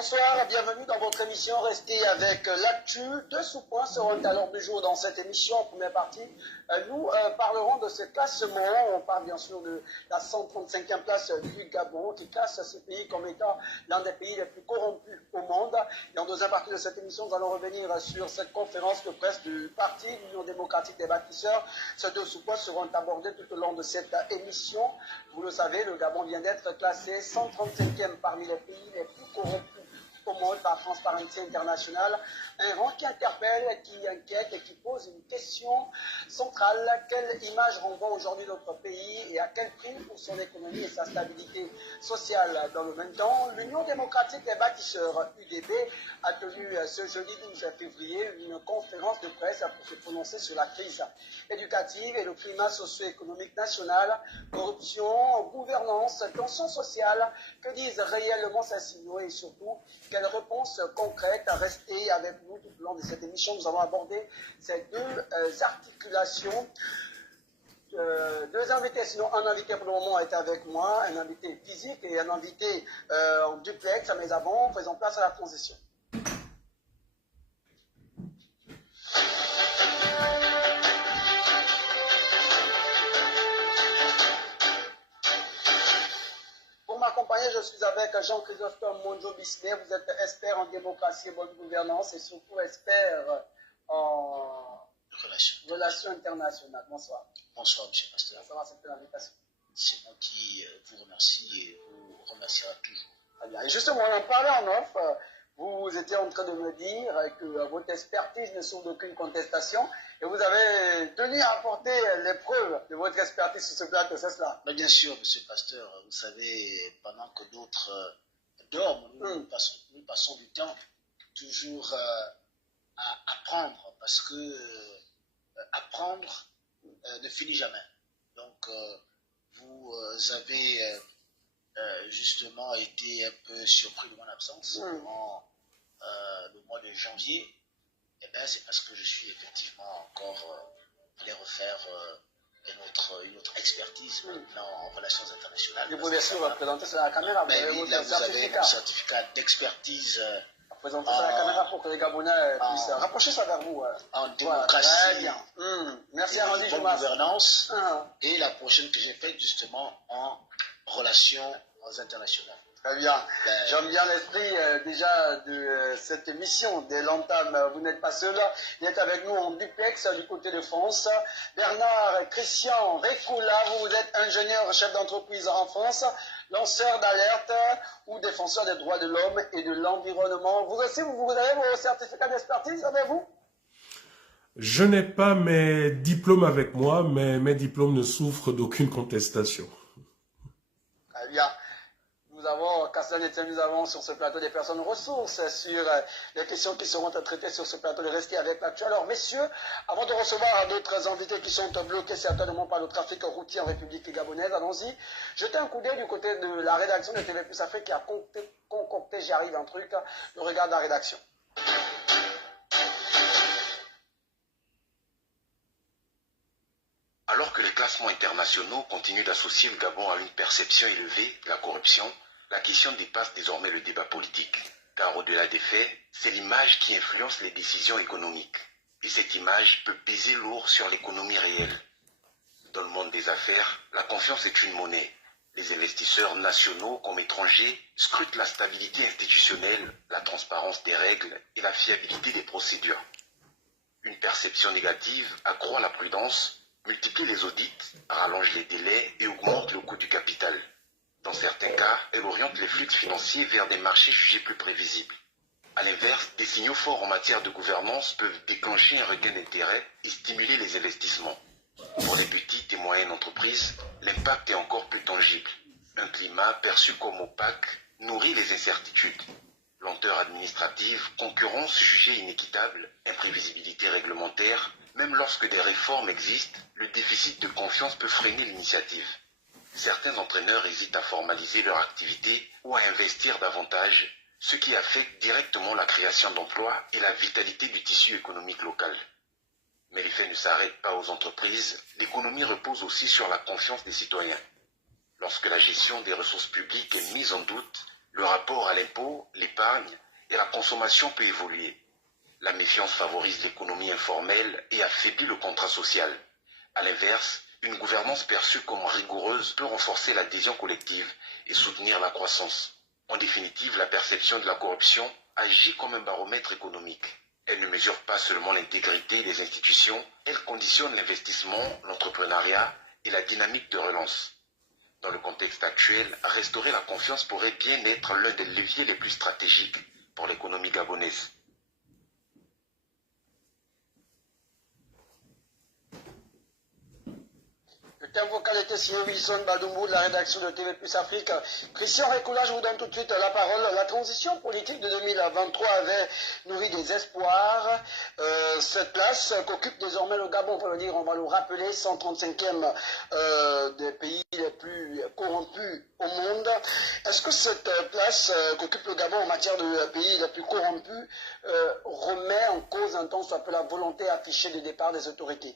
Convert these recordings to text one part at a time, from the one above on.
Bonsoir, bienvenue dans votre émission. Restez avec l'actu. Deux sous-points seront à l'ordre du jour dans cette émission. En première partie, nous parlerons de ce classement. On parle bien sûr de la 135e place du Gabon qui classe ce pays comme étant l'un des pays les plus corrompus au monde. Et en deuxième partie de cette émission, nous allons revenir sur cette conférence de presse du parti l'Union démocratique des bâtisseurs. Ces deux sous-points seront abordés tout au long de cette émission. Vous le savez, le Gabon vient d'être classé 135e parmi les pays les plus corrompus au monde par Transparency International, un rang qui interpelle, qui inquiète et qui pose une question centrale. Quelle image renvoie aujourd'hui notre pays et à quel prix pour son économie et sa stabilité sociale? Dans le même temps, l'Union démocratique des bâtisseurs, UDB, a tenu ce jeudi 12 février une conférence de presse pour se prononcer sur la crise éducative et le climat socio-économique national, corruption, gouvernance, tension sociale. Que disent réellement ces signaux et surtout quelles réponses concrètes? Restez avec nous tout au long de cette émission. Nous allons aborder ces deux articulations. Deux invités, sinon un invité pour le moment est avec moi, un invité physique et un invité en duplex. Mais avant, faisons place à la transition. Je suis avec Jean-Chrysostome Monjo-Bisnet. Vous êtes expert en démocratie et bonne gouvernance et surtout expert en relations internationales. Bonsoir. Bonsoir, M. Pasteur. Ça va, c'était l'invitation. C'est moi qui vous remercie et vous remerciera toujours. Très bien. Et justement, on en parlait en off. Vous étiez en train de me dire que votre expertise ne souffre d'aucune contestation et vous avez tenu à apporter les preuves de votre expertise sur ce plateau, c'est cela? Mais bien sûr, Monsieur Pasteur, vous savez, pendant que d'autres dorment, nous passons du temps toujours à apprendre parce que apprendre ne finit jamais. Donc, vous avez justement été un peu surpris de mon absence durant le mois de janvier. Eh bien, c'est parce que je suis effectivement encore allé refaire une autre expertise maintenant en relations internationales. Vous pouvez bien sûr présenter ça à la caméra. Vous avez un certificat d'expertise. Présentez ça à la caméra pour que les Gabonais puissent rapprocher ça vers vous. En démocratie, très bien. Merci à Randy Jumas. Gouvernance et la prochaine que j'ai faite justement en relations internationales. Très bien. J'aime bien l'esprit déjà de cette émission, dès l'entame. Vous n'êtes pas seul. Il est avec nous en duplex du côté de France. Bernard Christian Recoula, vous êtes ingénieur chef d'entreprise en France, lanceur d'alerte ou défenseur des droits de l'homme et de l'environnement. Vous aussi, vous avez vos certificats d'expertise avec vous? Je n'ai pas mes diplômes avec moi, mais mes diplômes ne souffrent d'aucune contestation. Très bien. Nous avons sur ce plateau des personnes ressources sur les questions qui seront traitées sur ce plateau de Rester avec l'actu. Alors, messieurs, avant de recevoir d'autres invités qui sont bloqués certainement par le trafic routier en République gabonaise, allons-y. Jetez un coup d'œil du côté de la rédaction de TV Plus Afrique qui a concocté, j'y arrive un truc, le regard de la rédaction. Alors que les classements internationaux continuent d'associer le Gabon à une perception élevée de la corruption, la question dépasse désormais le débat politique. Car au-delà des faits, c'est l'image qui influence les décisions économiques. Et cette image peut peser lourd sur l'économie réelle. Dans le monde des affaires, la confiance est une monnaie. Les investisseurs nationaux comme étrangers scrutent la stabilité institutionnelle, la transparence des règles et la fiabilité des procédures. Une perception négative accroît la prudence, multiplie les audits, rallonge les délais et augmente le coût du capital. Dans certains cas, elle oriente les flux financiers vers des marchés jugés plus prévisibles. A l'inverse, des signaux forts en matière de gouvernance peuvent déclencher un regain d'intérêt et stimuler les investissements. Pour les petites et moyennes entreprises, l'impact est encore plus tangible. Un climat perçu comme opaque nourrit les incertitudes. Lenteur administrative, concurrence jugée inéquitable, imprévisibilité réglementaire, même lorsque des réformes existent, le déficit de confiance peut freiner l'initiative. Certains entraîneurs hésitent à formaliser leur activité ou à investir davantage, ce qui affecte directement la création d'emplois et la vitalité du tissu économique local. Mais les faits ne s'arrêtent pas aux entreprises, l'économie repose aussi sur la confiance des citoyens. Lorsque la gestion des ressources publiques est mise en doute, Le rapport à l'impôt, l'épargne et la consommation peut évoluer. La méfiance favorise l'économie informelle et affaiblit le contrat social. À l'inverse, une gouvernance perçue comme rigoureuse peut renforcer l'adhésion collective et soutenir la croissance. En définitive, la perception de la corruption agit comme un baromètre économique. Elle ne mesure pas seulement l'intégrité des institutions, elle conditionne l'investissement, l'entrepreneuriat et la dynamique de relance. Dans le contexte actuel, restaurer la confiance pourrait bien être l'un des leviers les plus stratégiques pour l'économie gabonaise. Le thème vocal était signé Wilson Badoumou de la rédaction de TV Plus Afrique. Christian Récoula, je vous donne tout de suite la parole. La transition politique de 2023 avait nourri des espoirs. Cette place qu'occupe désormais le Gabon, on peut le dire, on va le rappeler, 135e des pays les plus corrompus au monde. Est-ce que cette place qu'occupe le Gabon en matière de pays les plus corrompus remet en cause un temps soit peu la volonté affichée de départ des autorités?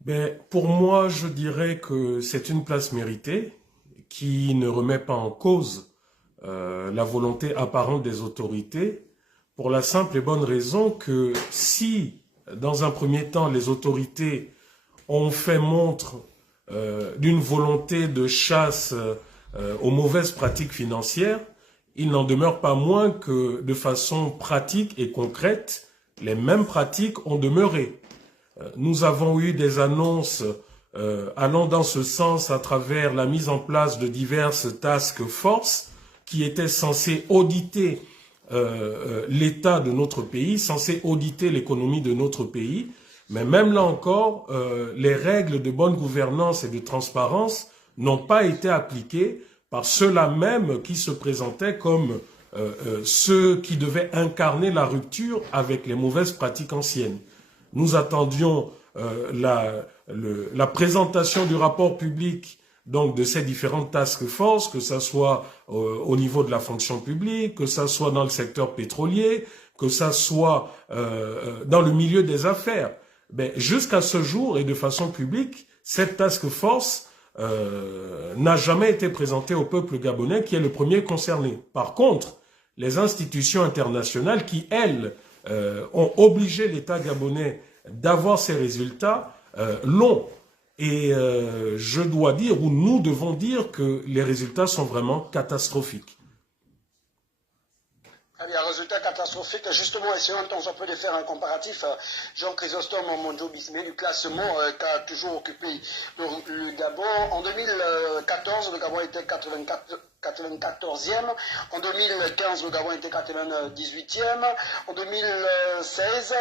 Ben, pour moi, je dirais que c'est une place méritée qui ne remet pas en cause la volonté apparente des autorités, pour la simple et bonne raison que si, dans un premier temps, les autorités ont fait montre d'une volonté de chasse aux mauvaises pratiques financières, il n'en demeure pas moins que, de façon pratique et concrète, les mêmes pratiques ont demeuré. Nous avons eu des annonces allant dans ce sens à travers la mise en place de diverses task force qui étaient censées auditer l'état de notre pays, censées auditer l'économie de notre pays. Mais même là encore, les règles de bonne gouvernance et de transparence n'ont pas été appliquées par ceux-là même qui se présentaient comme ceux qui devaient incarner la rupture avec les mauvaises pratiques anciennes. Nous attendions la présentation du rapport public donc de ces différentes task force, que ça soit au niveau de la fonction publique, que ça soit dans le secteur pétrolier, que ça soit dans le milieu des affaires. Ben, jusqu'à ce jour et de façon publique, cette task force n'a jamais été présentée au peuple gabonais qui est le premier concerné. Par contre, les institutions internationales qui, elles, ont obligé l'État gabonais d'avoir ces résultats, l'ont. Et je dois dire, ou nous devons dire que les résultats sont vraiment catastrophiques. Il y a un résultat catastrophique. Justement, essayons on peut de faire un comparatif. Jean Chrysostome Monjo Bismé du classement qui a toujours occupé le Gabon. En 2014, le Gabon était 94e. En 2015, le Gabon était 98e. En 2016,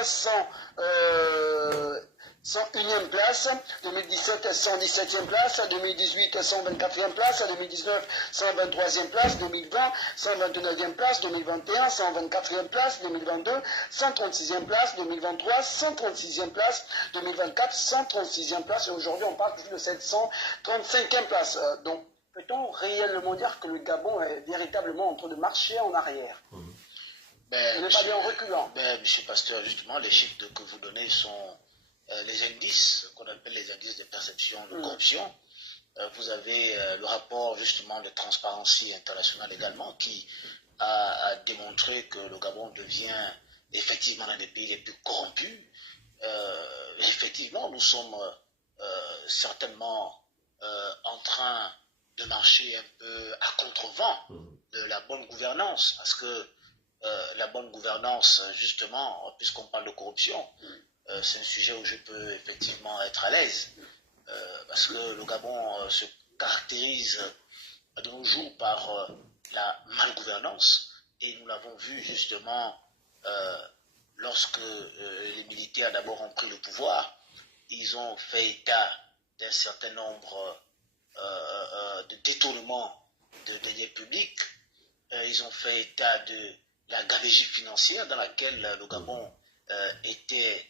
101e place, 2017 117e place, 2018 124e place, 2019 123e place, 2020 129e place, 2021 124e place, 2022 136e place, 2023 136e place, 2024 136e place et aujourd'hui on parle de 735e place. Donc peut-on réellement dire que le Gabon est véritablement en train de marcher en arrière? Ben, Il n'est pas bien en reculant. Monsieur Pasteur, justement, les chiffres que vous donnez sont les indices, qu'on appelle les indices de perception de corruption. Vous avez le rapport, justement, de Transparency International également, qui a démontré que le Gabon devient effectivement l'un des pays les plus corrompus. Effectivement, nous sommes certainement en train de marcher un peu à contre-vent de la bonne gouvernance, parce que la bonne gouvernance, justement, puisqu'on parle de corruption, c'est un sujet où je peux effectivement être à l'aise, parce que le Gabon se caractérise de nos jours par la malgouvernance, et nous l'avons vu justement lorsque les militaires d'abord ont pris le pouvoir. Ils ont fait état d'un certain nombre de détournements de deniers publics. Ils ont fait état de la gabegie financière dans laquelle le Gabon était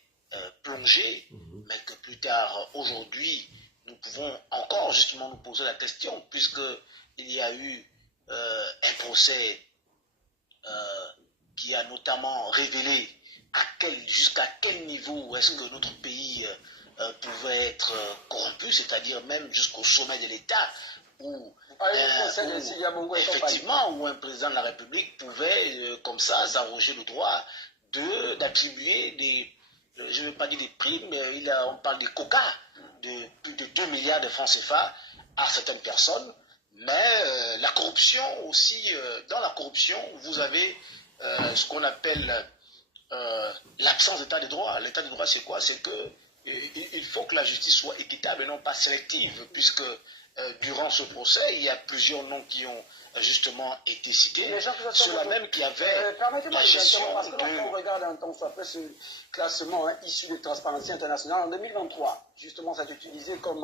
plongé, mais que plus tard, aujourd'hui, nous pouvons encore justement nous poser la question, puisqu'il y a eu un procès qui a notamment révélé jusqu'à quel niveau est-ce que notre pays pouvait être corrompu, c'est-à-dire même jusqu'au sommet de l'État, où, effectivement, où un président de la République pouvait, comme ça, s'arroger le droit d'attribuer des, je ne veux pas dire des primes, mais on parle des quotas de plus de 2 milliards de francs CFA à certaines personnes. Mais la corruption aussi, dans la corruption, vous avez ce qu'on appelle l'absence d'état de droit. L'état de droit, c'est quoi? C'est que il faut que la justice soit équitable et non pas sélective, puisque durant ce procès, il y a plusieurs noms qui ont justement été cités, ceux-là même qui avaient la gestion parce que lorsqu'on regarde un temps soit peu ce classement issu de Transparency International en 2023, justement ça est utilisé comme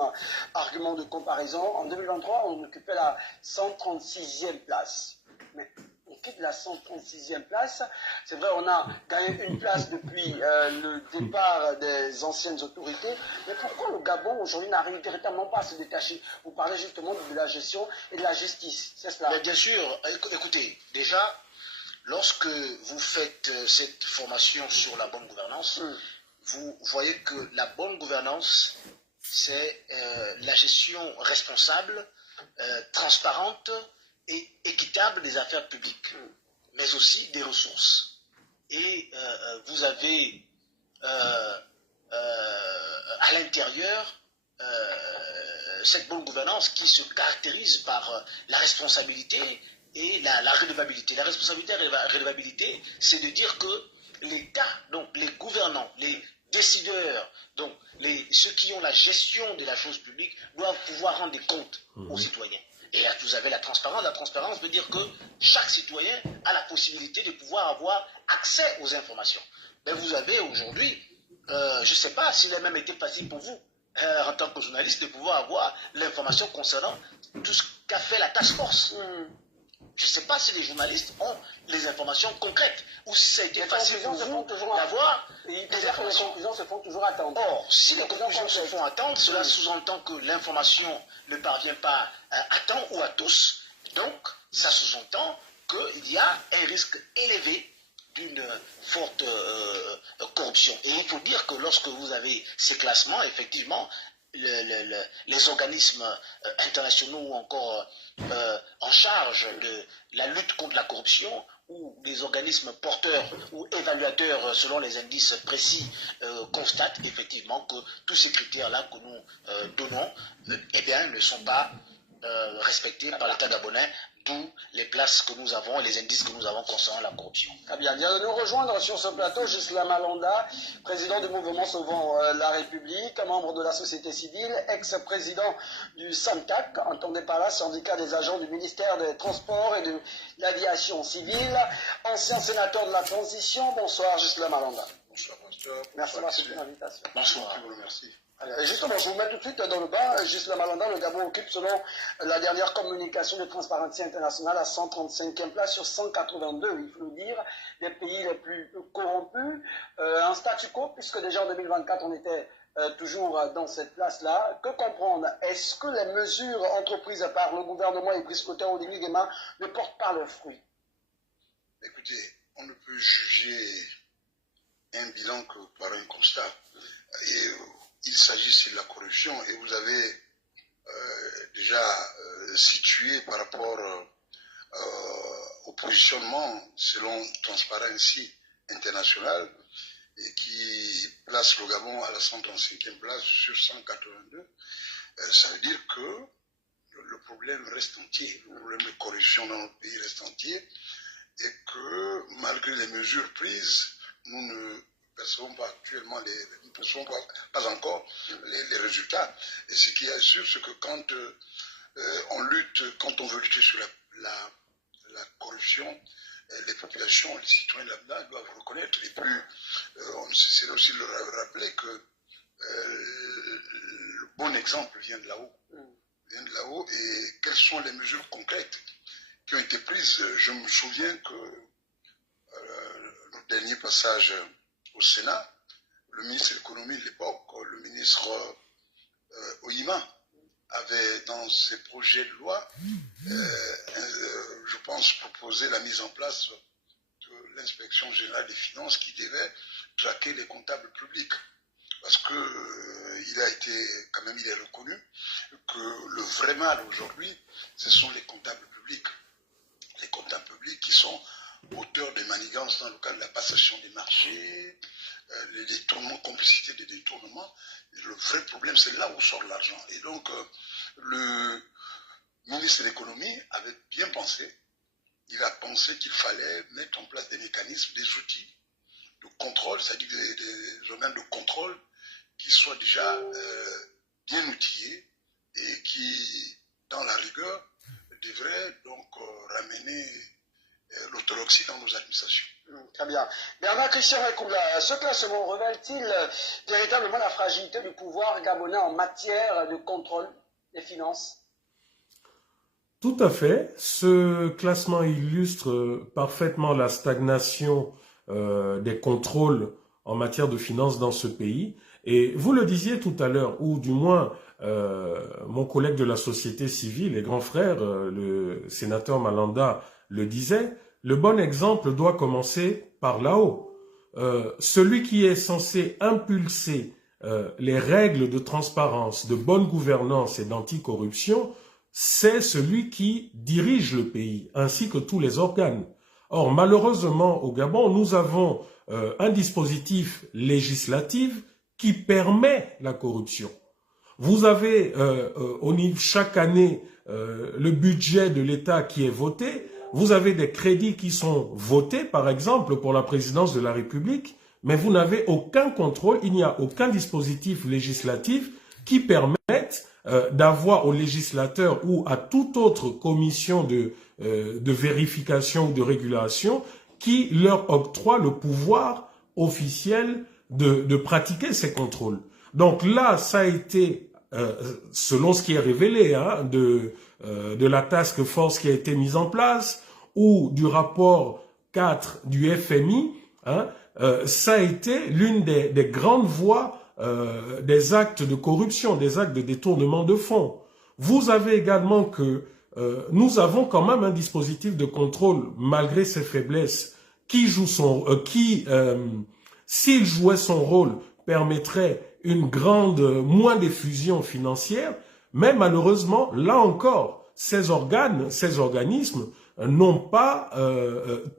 argument de comparaison. En 2023, on occupait la 136e place. Mais on quitte la 136e place. C'est vrai, on a gagné une place depuis le départ des anciennes autorités. Mais pourquoi le Gabon aujourd'hui n'arrive véritablement pas à se détacher? Vous parlez justement de la gestion et de la justice, c'est cela? Mais bien sûr, écoutez, déjà, lorsque vous faites cette formation sur la bonne gouvernance, vous voyez que la bonne gouvernance, c'est la gestion responsable, transparente et équitable des affaires publiques, mais aussi des ressources. Et vous avez à l'intérieur cette bonne gouvernance qui se caractérise par la responsabilité et la redevabilité. La responsabilité et la redevabilité, c'est de dire que l'État, donc les gouvernants, les décideurs, donc ceux qui ont la gestion de la chose publique, doivent pouvoir rendre des comptes aux citoyens. Et là, vous avez la transparence. La transparence veut dire que chaque citoyen a la possibilité de pouvoir avoir accès aux informations. Mais vous avez aujourd'hui, je ne sais pas s'il a même été facile pour vous, en tant que journaliste, de pouvoir avoir l'information concernant tout ce qu'a fait la task force. Je ne sais pas si les journalistes ont les informations concrètes ou si ça a été facile pour vous d'avoir des informations. Les conclusions se font toujours attendre. Or, si les conclusions se font attendre, cela sous-entend que l'information ne parvient pas à temps ou à tous. Donc, ça sous-entend qu'il y a un risque élevé d'une forte corruption. Et il faut dire que lorsque vous avez ces classements, effectivement, les organismes internationaux ou encore en charge de la lutte contre la corruption ou des organismes porteurs ou évaluateurs selon les indices précis constatent effectivement que tous ces critères-là que nous donnons eh bien, ne sont pas respectés par l'État gabonais, d'où les places que nous avons et les indices que nous avons concernant la corruption. Très bien. Vient de nous rejoindre sur ce plateau Ghislain Malonda, président du mouvement Sauvons la République, membre de la société civile, ex-président du SAMTAC, entendez par là, syndicat des agents du ministère des Transports et de l'aviation civile, ancien sénateur de la transition. Bonsoir Ghislain Malonda. Bonsoir, pasteur. Merci pour cette invitation. Bonsoir. Je vous remercie. Justement, je vous mets tout de suite dans le bas. Ghislain Malonda, le Gabon occupe, selon la dernière communication de Transparency International, la 135e place sur 182, il faut le dire, des pays les plus corrompus. Un statu quo, puisque déjà en 2024, on était toujours dans cette place-là. Que comprendre? Est-ce que les mesures entreprises par le gouvernement et Brice Clotaire Oligui Nguema ne portent pas leurs fruits? Écoutez, on ne peut juger un bilan que par un constat. Et il s'agit de la corruption et vous avez déjà situé par rapport au positionnement selon Transparency International et qui place le Gabon à la 135e place sur 182. Ça veut dire que le problème reste entier, le problème de corruption dans notre pays reste entier et que malgré les mesures prises, nous ne percevons pas actuellement nous ne percevons pas encore les résultats. Et ce qui est sûr, c'est que quand on veut lutter sur la corruption, les populations, les citoyens là-dedans doivent reconnaître les plus. C'est aussi le rappeler que le bon exemple vient de là-haut. Et quelles sont les mesures concrètes qui ont été prises? Je me souviens que notre dernier passage au Sénat, le ministre de l'économie de l'époque, le ministre Oyima, avait dans ses projets de loi, je pense, proposé la mise en place de l'inspection générale des finances qui devait traquer les comptables publics. Parce que il a été, quand même, il est reconnu que le vrai mal aujourd'hui, ce sont les comptables publics. Les comptables publics qui sont auteurs de manigances dans le cadre de la passation des marchés, les détournements, complicité des détournements. Et le vrai problème, c'est là où sort l'argent. Et donc, le ministre de l'économie avait bien pensé. Il a pensé qu'il fallait mettre en place des mécanismes, des outils de contrôle, c'est-à-dire des organes de contrôle qui soient déjà bien outillés et qui, dans la rigueur, devraient donc ramener l'orthodoxie dans nos administrations. Très bien. Bernard Christian Ekoula, ce classement révèle-t-il véritablement la fragilité du pouvoir gabonais en matière de contrôle des finances? Tout à fait. Ce classement illustre parfaitement la stagnation des contrôles en matière de finances dans ce pays. Et vous le disiez tout à l'heure, ou du moins mon collègue de la société civile et grand frère, le sénateur Malanda, le disait, le bon exemple doit commencer par là-haut. Celui qui est censé impulser les règles de transparence, de bonne gouvernance et d'anticorruption, c'est celui qui dirige le pays, ainsi que tous les organes. Or, malheureusement, au Gabon, nous avons un dispositif législatif qui permet la corruption. Vous avez chaque année le budget de l'État qui est voté, vous avez des crédits qui sont votés, par exemple, pour la présidence de la République, mais vous n'avez aucun contrôle, il n'y a aucun dispositif législatif qui permette d'avoir aux législateurs ou à toute autre commission de vérification ou de régulation qui leur octroie le pouvoir officiel de pratiquer ces contrôles. Donc là, ça a été, selon ce qui est révélé, hein, de la task force qui a été mise en place ou du rapport 4 du FMI, hein, ça a été l'une des grandes voies des actes de corruption, des actes de détournement de fonds. Vous avez également que nous avons quand même un dispositif de contrôle, malgré ses faiblesses, qui joue s'il jouait son rôle, permettrait une moins d'effusion financière, mais malheureusement, là encore, ces organismes n'ont pas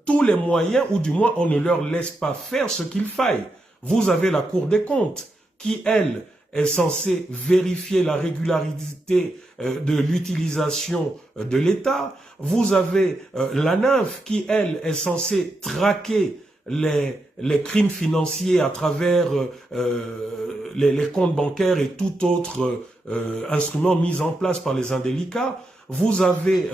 tous les moyens, ou du moins on ne leur laisse pas faire ce qu'il faille. Vous avez la Cour des comptes, qui, elle, est censée vérifier la régularité de l'utilisation de l'État. Vous avez l'ANINF qui, elle, est censée traquer les crimes financiers à travers les comptes bancaires et tout autre instrument mis en place par les indélicats. Vous avez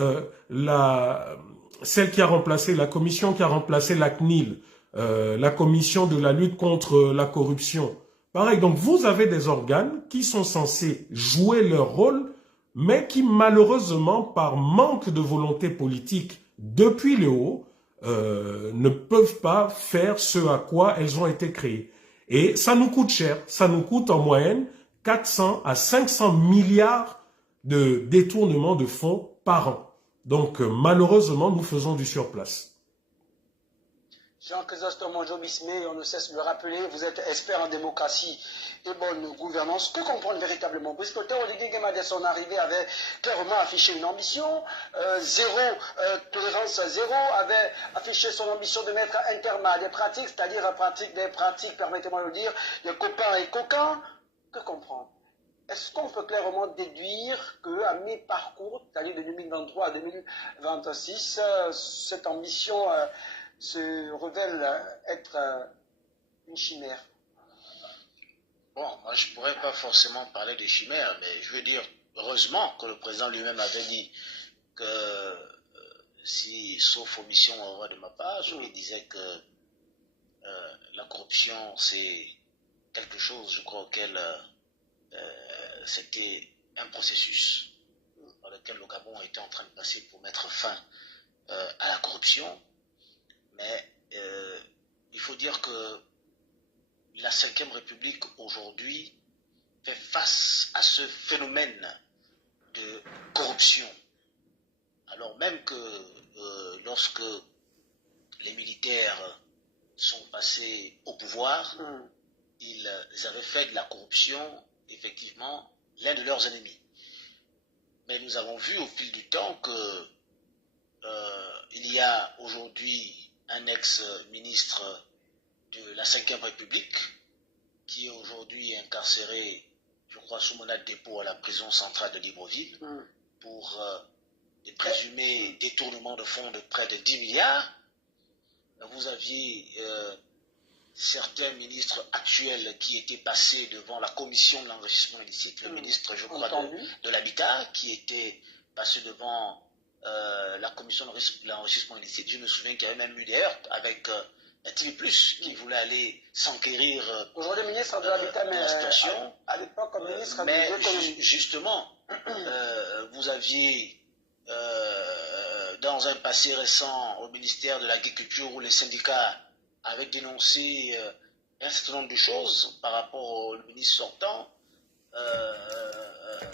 celle qui a remplacé, la commission qui a remplacé la CNIL, la commission de la lutte contre la corruption. Pareil, donc vous avez des organes qui sont censés jouer leur rôle, mais qui malheureusement, par manque de volonté politique depuis le haut, ne peuvent pas faire ce à quoi elles ont été créées. Et ça nous coûte cher, ça nous coûte en moyenne 400 à 500 milliards de détournements de fonds par an. Donc malheureusement, nous faisons du surplace. Jean-Chrysostome Monjo-Bismé, on ne cesse de le rappeler, vous êtes expert en démocratie et bonne gouvernance. Que comprendre véritablement? Puisque le Théodore Guéguéma, dès son arrivée, avait clairement affiché une ambition, tolérance zéro, avait affiché son ambition de mettre un terme à des pratiques, c'est-à-dire des pratiques, permettez-moi de le dire, de copains et coquins. Que comprendre? Est-ce qu'on peut clairement déduire qu'à mi-parcours, c'est-à-dire de 2023 à 2026, cette ambition se révèle être une chimère? Bon, moi je ne pourrais pas forcément parler de chimère, mais je veux dire, heureusement que le président lui-même avait dit que si, sauf omission de ma part, je lui disais que la corruption c'est quelque chose, je crois, auquel c'était un processus par lequel le Gabon était en train de passer pour mettre fin à la corruption. Mais il faut dire que la 5e République aujourd'hui fait face à ce phénomène de corruption. Alors même que lorsque les militaires sont passés au pouvoir, ils avaient fait de la corruption effectivement l'un de leurs ennemis. Mais nous avons vu au fil du temps que il y a aujourd'hui un ex-ministre de la Ve République qui est aujourd'hui incarcéré, je crois, sous mandat de dépôt à la prison centrale de Libreville pour des présumés détournements de fonds de près de 10 milliards. Vous aviez certains ministres actuels qui étaient passés devant la commission de l'enrichissement illicite, le ministre, je crois, de l'Habitat, qui était passé devant la commission de l'enrichissement illicite. Je me souviens qu'il y avait même eu des heurts avec TV+, qui voulait aller s'enquérir aujourd'hui ministre de l'Habitat, mais la situation. À l'époque, comme ministre de l'économie. Justement, vous aviez dans un passé récent au ministère de l'Agriculture où les syndicats avaient dénoncé un certain nombre de choses par rapport au ministre sortant,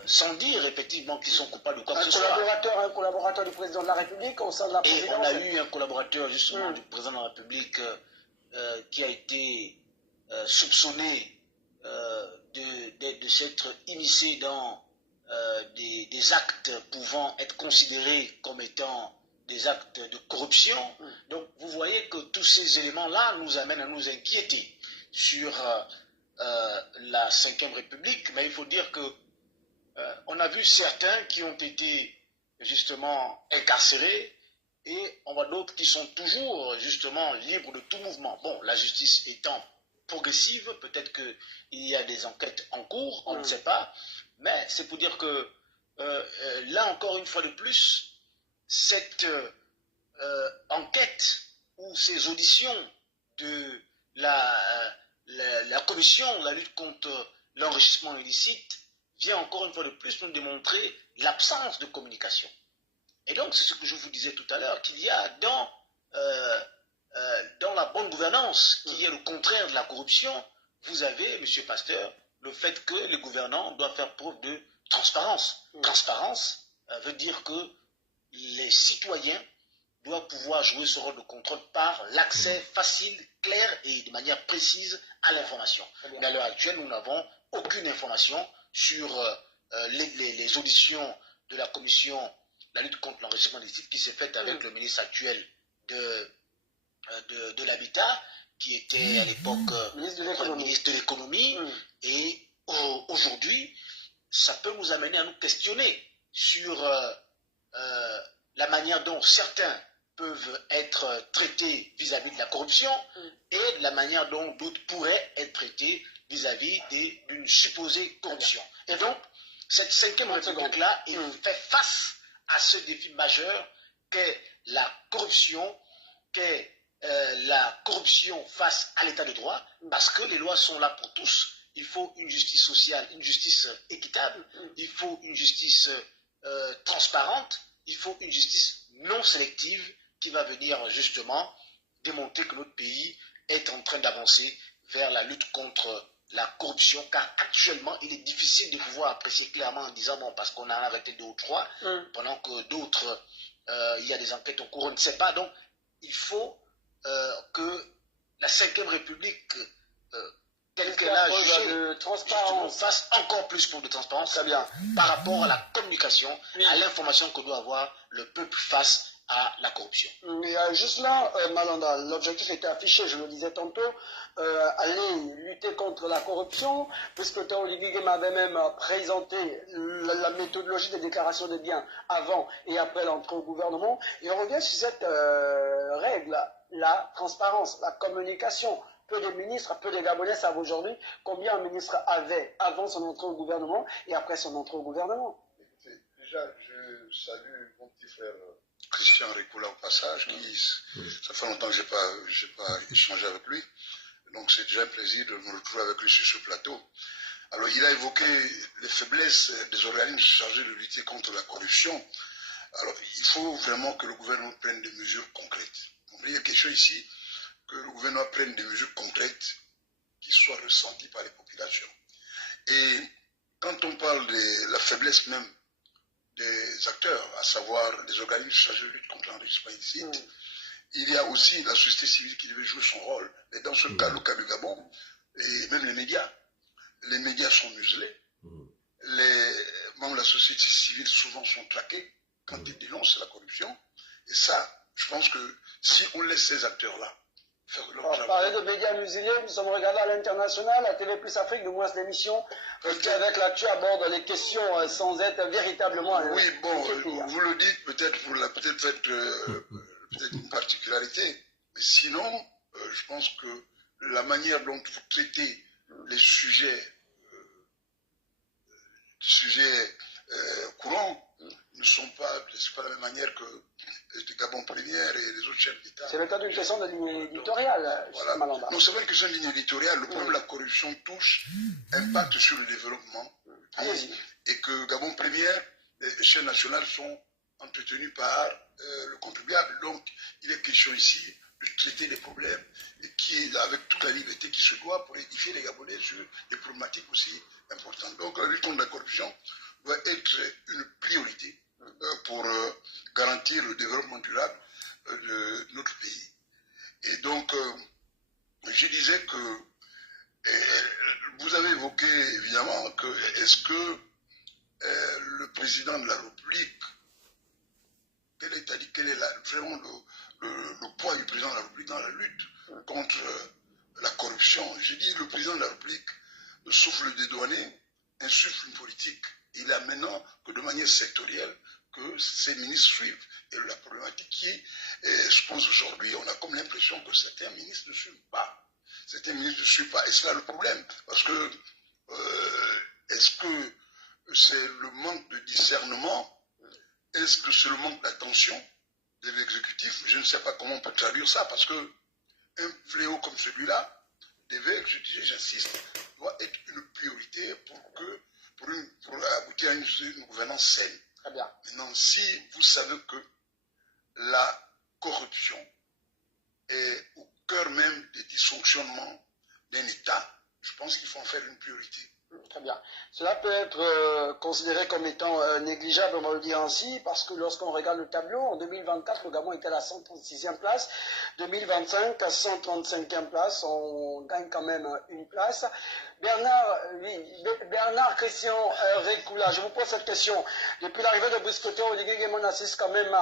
sans dire effectivement qu'ils sont coupables de quoi que ce soit. Un collaborateur du président de la République au sein de la présidence. Et on a eu un collaborateur justement du président de la République qui a été soupçonné de s'être immiscé dans des actes pouvant être considérés comme étant des actes de corruption. Donc vous voyez que tous ces éléments-là nous amènent à nous inquiéter sur la Ve République, mais il faut dire que on a vu certains qui ont été justement incarcérés et on voit d'autres qui sont toujours justement libres de tout mouvement. Bon, la justice étant progressive, peut-être qu'il y a des enquêtes en cours, on ne sait pas, mais c'est pour dire que là encore une fois de plus, cette enquête ou ces auditions de la commission de la lutte contre l'enrichissement illicite vient encore une fois de plus nous démontrer l'absence de communication. Et donc, c'est ce que je vous disais tout à l'heure, qu'il y a dans la bonne gouvernance, qui est le contraire de la corruption, vous avez, M. Pasteur, le fait que les gouvernants doivent faire preuve de transparence. Transparence veut dire que les citoyens doivent pouvoir jouer ce rôle de contrôle par l'accès facile, clair et de manière précise à l'information. Mais à l'heure actuelle, nous n'avons aucune information sur les auditions de la commission de la lutte contre l'enrichissement illicite qui s'est faite avec le ministre actuel de l'Habitat, qui était à l'époque ministre de l'économie. Et aujourd'hui, ça peut nous amener à nous questionner sur la manière dont certains peuvent être traités vis-à-vis de la corruption et de la manière dont d'autres pourraient être traités vis-à-vis d'une supposée corruption. Et donc, cette Ve République-là fait face à ce défi majeur qu'est la corruption, face à l'état de droit, parce que les lois sont là pour tous. Il faut une justice sociale, une justice équitable, il faut une justice transparente, il faut une justice non sélective qui va venir justement démontrer que notre pays est en train d'avancer vers la lutte contre la corruption, car actuellement il est difficile de pouvoir apprécier clairement en disant bon, parce qu'on a arrêté 2 ou 3, pendant que d'autres, il y a des enquêtes en cours, on ne sait pas. Donc il faut que la Ve République, telle qu'elle a jugé, fasse encore plus pour de transparence par rapport à la communication, à l'information que doit avoir le peuple face à la corruption. Mais juste là, Malanda, l'objectif était affiché, je le disais tantôt, aller lutter contre la corruption, puisque Olivier m'avait même présenté la méthodologie des déclarations de biens avant et après l'entrée au gouvernement, et on revient sur cette règle, la transparence, la communication. Peu de ministres, peu de Gabonais savent aujourd'hui combien un ministre avait avant son entrée au gouvernement et après son entrée au gouvernement. Écoutez, déjà, je salue mon petit frère Christian Ricoula au passage, ça fait longtemps que je n'ai pas échangé avec lui, donc c'est déjà un plaisir de me retrouver avec lui sur ce plateau. Alors il a évoqué les faiblesses des organismes chargés de lutter contre la corruption. Alors il faut vraiment que le gouvernement prenne des mesures concrètes. Donc, il y a quelque chose ici, que le gouvernement prenne des mesures concrètes qui soient ressenties par les populations. Et quand on parle de la faiblesse même des acteurs, à savoir les organismes chargés de lutte contre l'enrichissement illicite, il y a aussi la société civile qui devait jouer son rôle. Et dans ce cas, le cas du Gabon, et même les médias sont muselés. les membres de la société civile souvent sont traqués quand ils dénoncent la corruption. Et ça, je pense que si on laisse ces acteurs-là faire leur On travail... parlait de médias muselés, nous sommes regardés à l'international, à TV Plus Afrique, de moins l'émission, qui avec l'actu aborde les questions sans être véritablement... Oui, bon, vous le dites, peut-être vous l'avez peut-être fait peut-être une particularité, mais sinon, je pense que la manière dont vous traitez les sujets courants ne sont pas, c'est pas la même manière que de Gabon Première et les autres chefs d'État. C'est le cas d'une question de ligne éditoriale, voilà. Malamba. Non, c'est pas une question de ligne éditoriale. Le problème de la corruption touche, impacte sur le développement. Et que Gabon Première et les chaînes nationales sont entretenues par le contribuable. Donc, il est question ici de traiter les problèmes et qui, avec toute la liberté qui se doit pour édifier les Gabonais sur des problématiques aussi importantes. Donc, la lutte contre la corruption doit être une priorité pour garantir le développement durable de notre pays. Et donc, je disais que vous avez évoqué évidemment que est-ce que le président de la République, quel est vraiment le poids du président de la République dans la lutte contre la corruption? Je dis le président de la République souffle des douaniers, insuffle une politique. Il a maintenant que de manière sectorielle que ces ministres suivent. Et la problématique qui se pose aujourd'hui, on a comme l'impression que certains ministres ne suivent pas. Certains ministres ne suivent pas. Et c'est là le problème. Parce que est-ce que c'est le manque de discernement? Est-ce que c'est le manque d'attention de l'exécutif? Je ne sais pas comment on peut traduire ça. Parce que un fléau comme celui-là devait, j'insiste, doit être une priorité pour aboutir à une gouvernance saine. Très bien. Maintenant, si vous savez que la corruption est au cœur même des dysfonctionnements d'un État, je pense qu'il faut en faire une priorité. Très bien. Cela peut être considéré comme étant négligeable, on va le dire ainsi, parce que lorsqu'on regarde le tableau, en 2024, le Gabon était à la 136e place, 2025 à 135e place, on gagne quand même une place. Bernard Christian Récoula, je vous pose cette question. Depuis l'arrivée de Brice Clotaire Oligui, on assiste quand même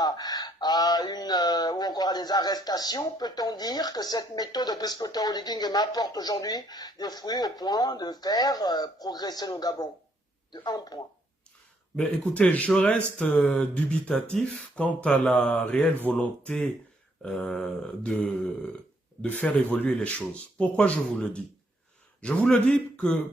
ou encore à des arrestations. Peut-on dire que cette méthode de Brice Clotaire Oligui apporte aujourd'hui des fruits au point de faire progresser le Gabon de 1 point? Mais écoutez, je reste dubitatif quant à la réelle volonté de faire évoluer les choses. Pourquoi je vous le dis? Je vous le dis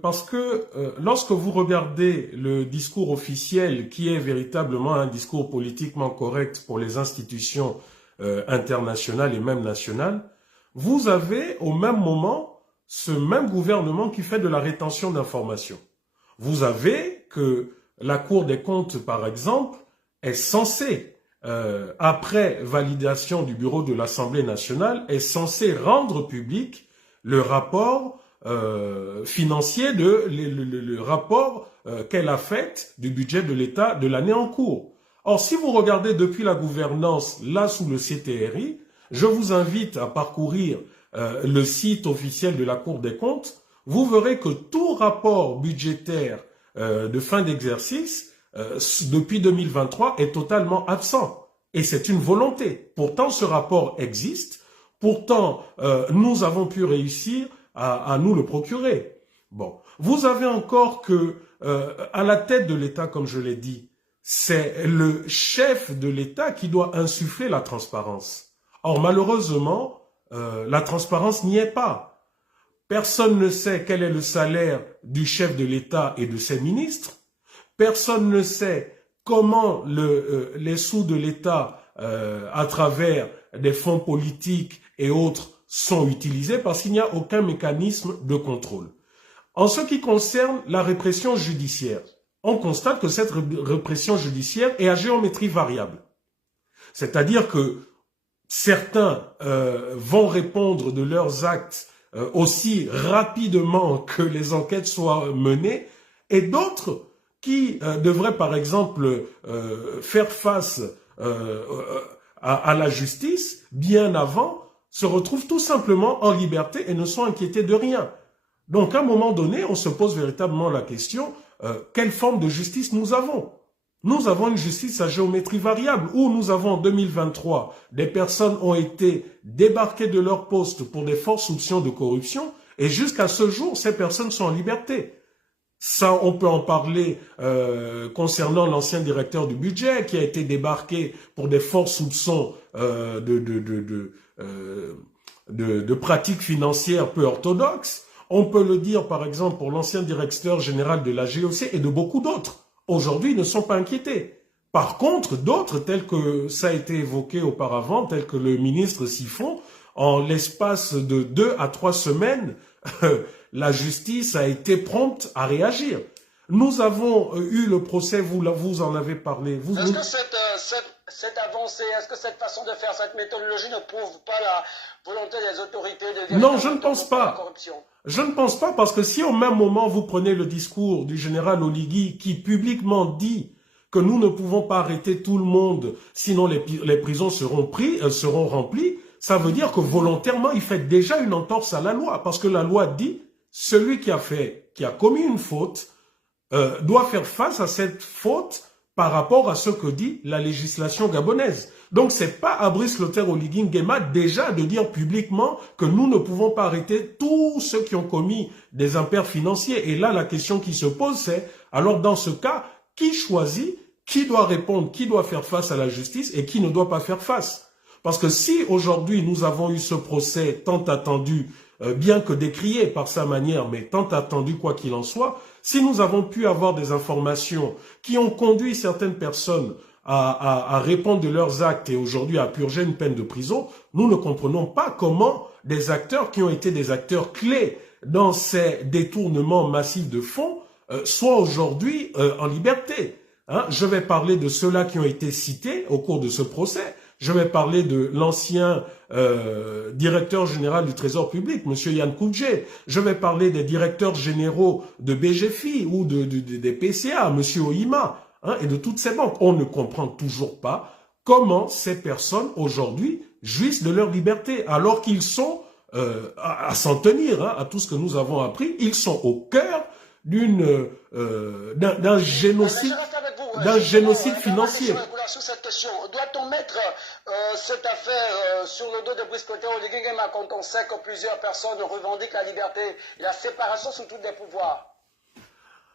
parce que lorsque vous regardez le discours officiel, qui est véritablement un discours politiquement correct pour les institutions internationales et même nationales, vous avez au même moment ce même gouvernement qui fait de la rétention d'informations. Vous avez que la Cour des comptes, par exemple, est censée, après validation du bureau de l'Assemblée nationale, est censée rendre public le rapport financier, le rapport qu'elle a fait du budget de l'État de l'année en cours. Or, si vous regardez depuis la gouvernance, là sous le CTRI, je vous invite à parcourir le site officiel de la Cour des comptes, vous verrez que tout rapport budgétaire de fin d'exercice depuis 2023 est totalement absent. Et c'est une volonté. Pourtant, ce rapport existe. Pourtant, nous avons pu réussir à nous le procurer. Bon, vous avez encore que à la tête de l'État, comme je l'ai dit, c'est le chef de l'État qui doit insuffler la transparence. Or, malheureusement, la transparence n'y est pas. Personne ne sait quel est le salaire du chef de l'État et de ses ministres. Personne ne sait comment les sous de l'État, à travers des fonds politiques et autres, sont utilisés parce qu'il n'y a aucun mécanisme de contrôle. En ce qui concerne la répression judiciaire, on constate que cette répression judiciaire est à géométrie variable. C'est-à-dire que certains vont répondre de leurs actes aussi rapidement que les enquêtes soient menées, et d'autres qui devraient par exemple faire face à la justice bien avant, se retrouvent tout simplement en liberté et ne sont inquiétés de rien. Donc à un moment donné, on se pose véritablement la question, quelle forme de justice nous avons. Nous avons une justice à géométrie variable où nous avons en 2023, des personnes ont été débarquées de leur poste pour des fortes soupçons de corruption et jusqu'à ce jour, ces personnes sont en liberté. Ça, on peut en parler concernant l'ancien directeur du budget qui a été débarqué pour des forts soupçons de pratiques financières peu orthodoxes. On peut le dire, par exemple, pour l'ancien directeur général de la GOC et de beaucoup d'autres. Aujourd'hui, ils ne sont pas inquiétés. Par contre, d'autres, tels que ça a été évoqué auparavant, tels que le ministre Siffon, en l'espace de 2 à 3 semaines, la justice a été prompte à réagir. Nous avons eu le procès, vous en avez parlé. Est-ce que cette avancée, est-ce que cette façon de faire, cette méthodologie ne prouve pas la volonté des autorités de... Non, je ne pense pas. Je ne pense pas parce que si au même moment vous prenez le discours du général Oligui qui publiquement dit que nous ne pouvons pas arrêter tout le monde sinon les prisons seront remplies, ça veut dire que volontairement il fait déjà une entorse à la loi parce que la loi dit celui qui a commis une faute doit faire face à cette faute par rapport à ce que dit la législation gabonaise. Donc, c'est pas à Brice Clotaire Oligui Nguema déjà de dire publiquement que nous ne pouvons pas arrêter tous ceux qui ont commis des impairs financiers. Et là, la question qui se pose, c'est, alors dans ce cas, qui choisit, qui doit répondre, qui doit faire face à la justice et qui ne doit pas faire face? Parce que si aujourd'hui nous avons eu ce procès tant attendu, bien que décrié par sa manière, mais tant attendu quoi qu'il en soit, si nous avons pu avoir des informations qui ont conduit certaines personnes à répondre de leurs actes et aujourd'hui à purger une peine de prison, nous ne comprenons pas comment des acteurs qui ont été des acteurs clés dans ces détournements massifs de fonds soient aujourd'hui en liberté. Hein? Je vais parler de ceux-là qui ont été cités au cours de ce procès. Je vais parler de l'ancien directeur général du Trésor public, M. Yann Koudjé. Je vais parler des directeurs généraux de BGFI ou des PCA, M. Oima, hein, et de toutes ces banques. On ne comprend toujours pas comment ces personnes, aujourd'hui, jouissent de leur liberté, alors qu'ils sont, à s'en tenir, hein, à tout ce que nous avons appris, ils sont au cœur d'un génocide. D'un génocide financier. Sur cette question, doit-on mettre cette affaire sur le dos de Brice Clotaire Oligui Nguema quand on sait que plusieurs personnes revendiquent la liberté et la séparation sous tous les pouvoirs?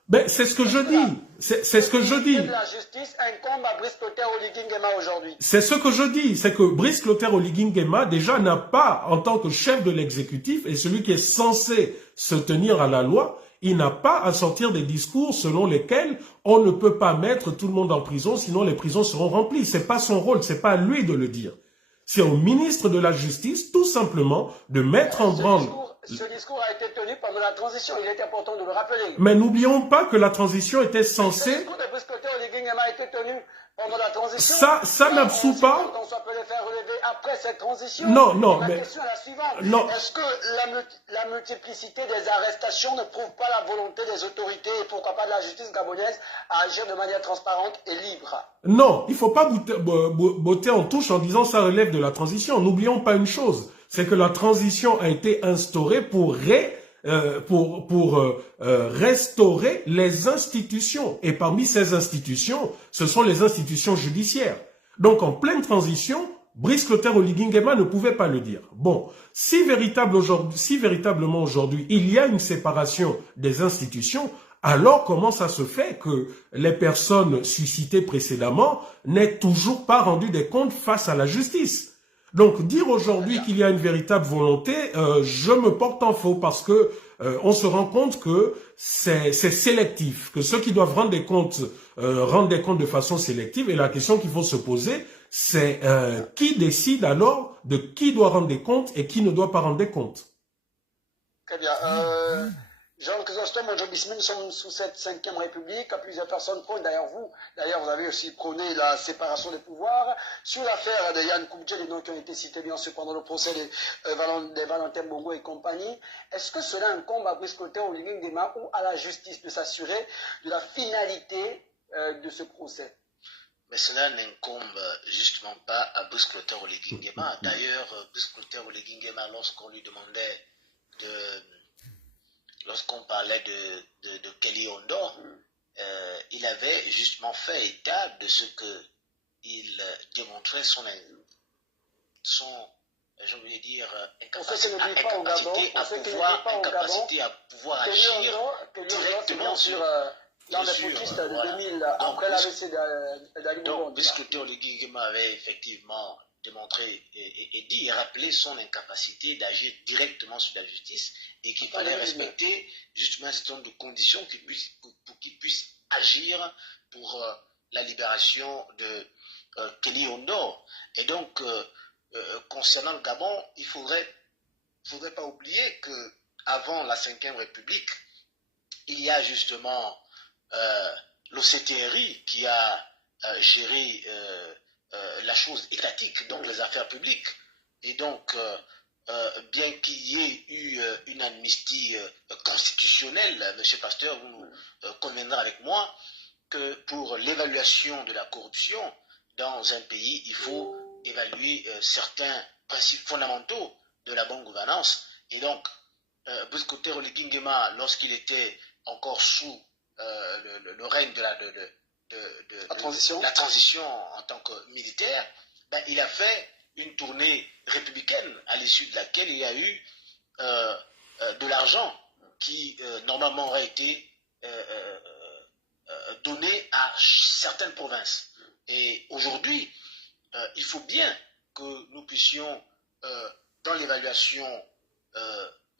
Ben, c'est ce que je dis. C'est ce que je dis. La justice incombe à Brice Clotaire Oligui Nguema aujourd'hui. C'est ce que je dis. C'est que Brice Clotaire Oligui Nguema, déjà, n'a pas, en tant que chef de l'exécutif et celui qui est censé se tenir à la loi, il n'a pas à sortir des discours selon lesquels on ne peut pas mettre tout le monde en prison, sinon les prisons seront remplies. C'est pas son rôle, c'est pas à lui de le dire. C'est au ministre de la Justice, tout simplement, de mettre en branle. Ce discours a été tenu pendant la transition, il est important de le rappeler. Mais n'oublions pas que la transition était censée... Ce discours de Brice Clotaire Oligui Nguema a été tenu pendant la transition. Ça n'absout pas... On peut les faire relever après cette transition. Non, non, la mais... question est la suivante. Non. Est-ce que la multiplicité des arrestations ne prouve pas la volonté des autorités et pourquoi pas de la justice gabonaise à agir de manière transparente et libre? Non, il ne faut pas botter en touche en disant ça relève de la transition. N'oublions pas une chose, c'est que la transition a été instaurée pour restaurer les institutions. Et parmi ces institutions, ce sont les institutions judiciaires. Donc, en pleine transition, Brice Clotaire Oligui Nguema ne pouvait pas le dire. Bon, si véritablement aujourd'hui, il y a une séparation des institutions, alors comment ça se fait que les personnes suscitées précédemment n'aient toujours pas rendu des comptes face à la justice? Donc, dire aujourd'hui qu'il y a une véritable volonté, je me porte en faux parce que on se rend compte que c'est sélectif, que ceux qui doivent rendre des comptes de façon sélective. Et la question qu'il faut se poser, c'est qui décide alors de qui doit rendre des comptes et qui ne doit pas rendre des comptes. Très bien. Jean Chrysostome, aujourd'hui, nous sommes sous cette 5e République, plusieurs personnes prônent, d'ailleurs vous avez aussi prôné la séparation des pouvoirs. Sur l'affaire de Yann Koudjé, les noms qui ont été cités bien sûr pendant le procès des Valentin Bongo et compagnie, est-ce que cela incombe à Brice Clotaire Oligui Nguema ou à la justice de s'assurer de la finalité de ce procès? Mais cela n'incombe justement pas à Brice Clotaire Oligui Nguema. D'ailleurs, Brice Clotaire Oligui Nguema, lorsqu'on lui demandait lorsqu'on parlait de Kelly Ondor, il avait justement fait état de ce que il démontrait je voulais dire, incapacité à pouvoir agir directement sur dans les putschistes de 2000, après l'AVC d'Ali Bongo. Donc, puisque Oligui Nguema avait effectivement démontré et dit et rappelé son incapacité d'agir directement sur la justice et qu'il fallait respecter justement un certain nombre de conditions pour qu'il puisse agir pour la libération de Kelly Ondor. Et donc, concernant le Gabon, il faudrait pas oublier que avant la Ve République, il y a justement l'OCTRI qui a géré la chose étatique, donc les affaires publiques. Et donc, bien qu'il y ait eu une amnistie constitutionnelle, M. Pasteur, vous conviendrez avec moi que pour l'évaluation de la corruption dans un pays, il faut évaluer certains principes fondamentaux de la bonne gouvernance. Et donc, Bosco Oligui Nguema, lorsqu'il était encore sous le règne de la transition en tant que militaire, ben, il a fait une tournée républicaine à l'issue de laquelle il y a eu de l'argent qui normalement aurait été donné à certaines provinces. Et aujourd'hui, il faut bien que nous puissions, dans l'évaluation,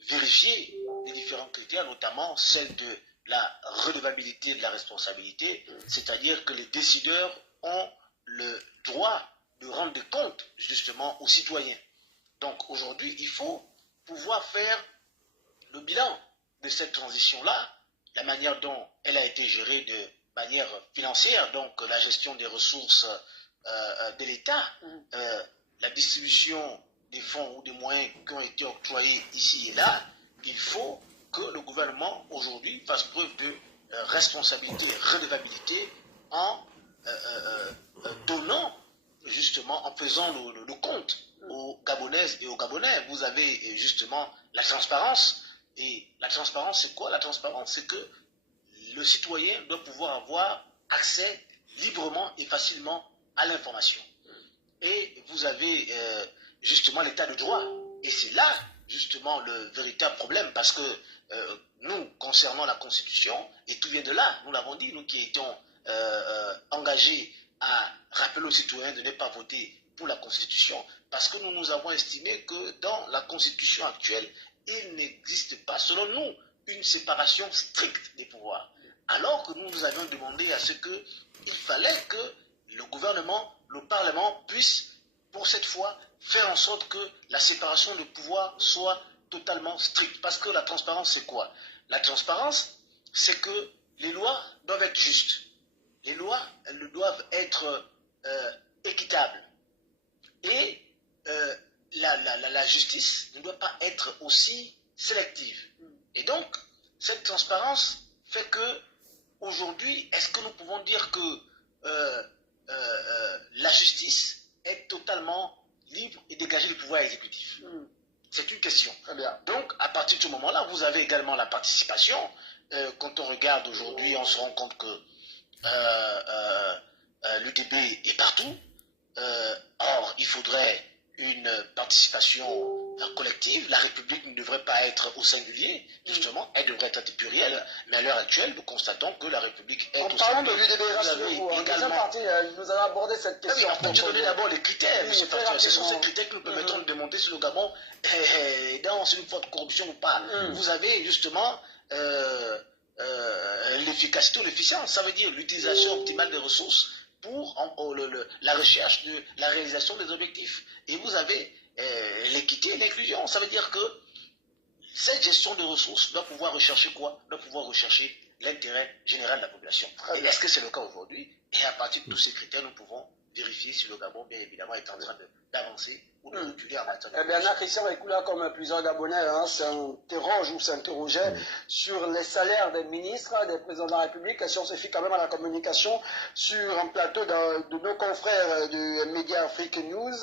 vérifier les différents critères, notamment celle de la redevabilité de la responsabilité, c'est-à-dire que les décideurs ont le droit de rendre des comptes justement aux citoyens. Donc aujourd'hui, il faut pouvoir faire le bilan de cette transition-là, la manière dont elle a été gérée de manière financière, donc la gestion des ressources de l'État, la distribution des fonds ou des moyens qui ont été octroyés ici et là. Il faut que le gouvernement aujourd'hui fasse preuve de responsabilité et redevabilité en donnant justement, en faisant le compte aux Gabonaises et aux Gabonais. Vous avez justement la transparence. Et la transparence, c'est quoi? La transparence, c'est que le citoyen doit pouvoir avoir accès librement et facilement à l'information. Et vous avez justement l'état de droit. Et c'est là justement le véritable problème, parce que nous, concernant la Constitution, et tout vient de là, nous l'avons dit, nous qui étions engagés à rappeler aux citoyens de ne pas voter pour la Constitution, parce que nous avons estimé que dans la Constitution actuelle, il n'existe pas, selon nous, une séparation stricte des pouvoirs. Alors que nous avions demandé à ce qu'il fallait que le gouvernement, le Parlement puisse, pour cette fois, faire en sorte que la séparation de pouvoir soit totalement stricte. Parce que la transparence, c'est quoi? La transparence, c'est que les lois doivent être justes. Les lois, elles doivent être équitables. Et la justice ne doit pas être aussi sélective. Et donc, cette transparence fait que, aujourd'hui, est-ce que nous pouvons dire que la justice est totalement libre et dégager le pouvoir exécutif? C'est une question. Très bien. Donc, à partir de ce moment-là, vous avez également la participation. Quand on regarde aujourd'hui, on se rend compte que l'UDB est partout. Or, il faudrait une participation collective. La République ne devrait pas être au singulier, justement, elle devrait être plurielle. Mais à l'heure actuelle, nous constatons que la République est au singulier. En parlant de l'UDB, rassurez-vous, en deuxième partie, nous allons aborder cette question. Oui, je donner d'abord les critères, oui, ce sont ces critères qui nous permettront de démonter si le Gabon est dans une forte corruption ou pas. Vous avez justement l'efficacité ou l'efficience, ça veut dire l'utilisation optimale des ressources pour la recherche de la réalisation des objectifs. Et vous avez l'équité et l'inclusion. Ça veut dire que cette gestion de ressources doit pouvoir rechercher quoi? Doit pouvoir rechercher l'intérêt général de la population. Et est-ce que c'est le cas aujourd'hui? Et à partir de tous ces critères, nous pouvons vérifier si le Gabon, bien évidemment, est en train d'avancer ou de reculer en matière de Eh bien, là, Christian Ekula, comme plusieurs Gabonais, s'interrogent ou s'interrogeaient sur les salaires des ministres, des présidents de la République. Et si on se fie quand même à la communication sur un plateau de nos confrères du média Afrique News,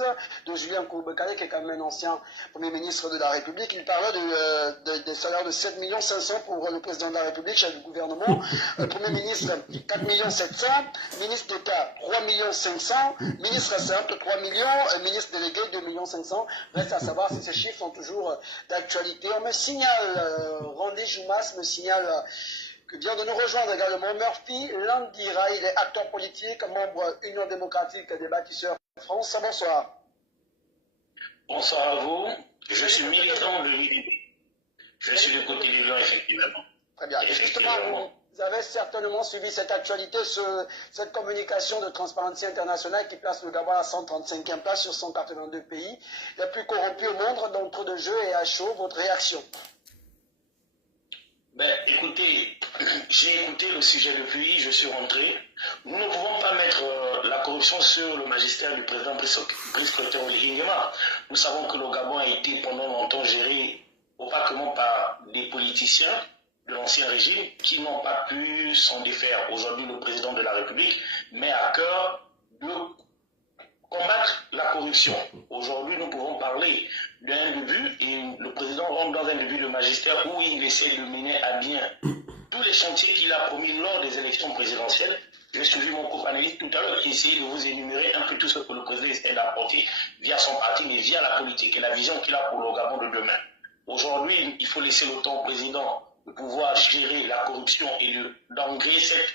de Julien Kourbekale, qui est quand même un ancien Premier ministre de la République, il parlait des salaires de 7 500 000 pour le président de la République, chef du gouvernement, Premier ministre 4 700 000, ministre d'État 3 500 000, ministre simple 3 millions, ministre délégué 2 500 000. Reste à savoir si ces chiffres sont toujours d'actualité. On me signale, Randy Joumas me signale que vient de nous rejoindre également Murphy Landira. Il est acteur politique, membre Union démocratique des bâtisseurs France. Bonsoir. Bonsoir à vous. Je suis militant de l'UDB. Je suis du côté du Lion, effectivement. Très bien. Justement, vous avez certainement suivi cette actualité, cette communication de Transparency International qui place le Gabon à la 135e place sur 182 pays, les plus corrompus au monde, d'entre de jeu et à chaud. Votre réaction? Ben, écoutez, j'ai écouté le sujet depuis, je suis rentré. Nous ne pouvons pas mettre la corruption sur le magistère du président Brice Clotaire Oligui Nguema. Nous savons que le Gabon a été pendant longtemps géré opaquement par des politiciens de l'ancien régime qui n'ont pas pu s'en défaire. Aujourd'hui, le président de la République met à cœur de combattre la corruption. Aujourd'hui, nous pouvons parler d'un début et le président rentre dans un début de magistère où il essaie de mener à bien tous les chantiers qu'il a promis lors des élections présidentielles. J'ai suivi mon co-panéliste tout à l'heure qui essayait de vous énumérer un peu tout ce que le président essaie d'apporter via son parti et via la politique et la vision qu'il a pour le Gabon de demain. Aujourd'hui, il faut laisser le temps au président de pouvoir gérer la corruption et d'engrainer cette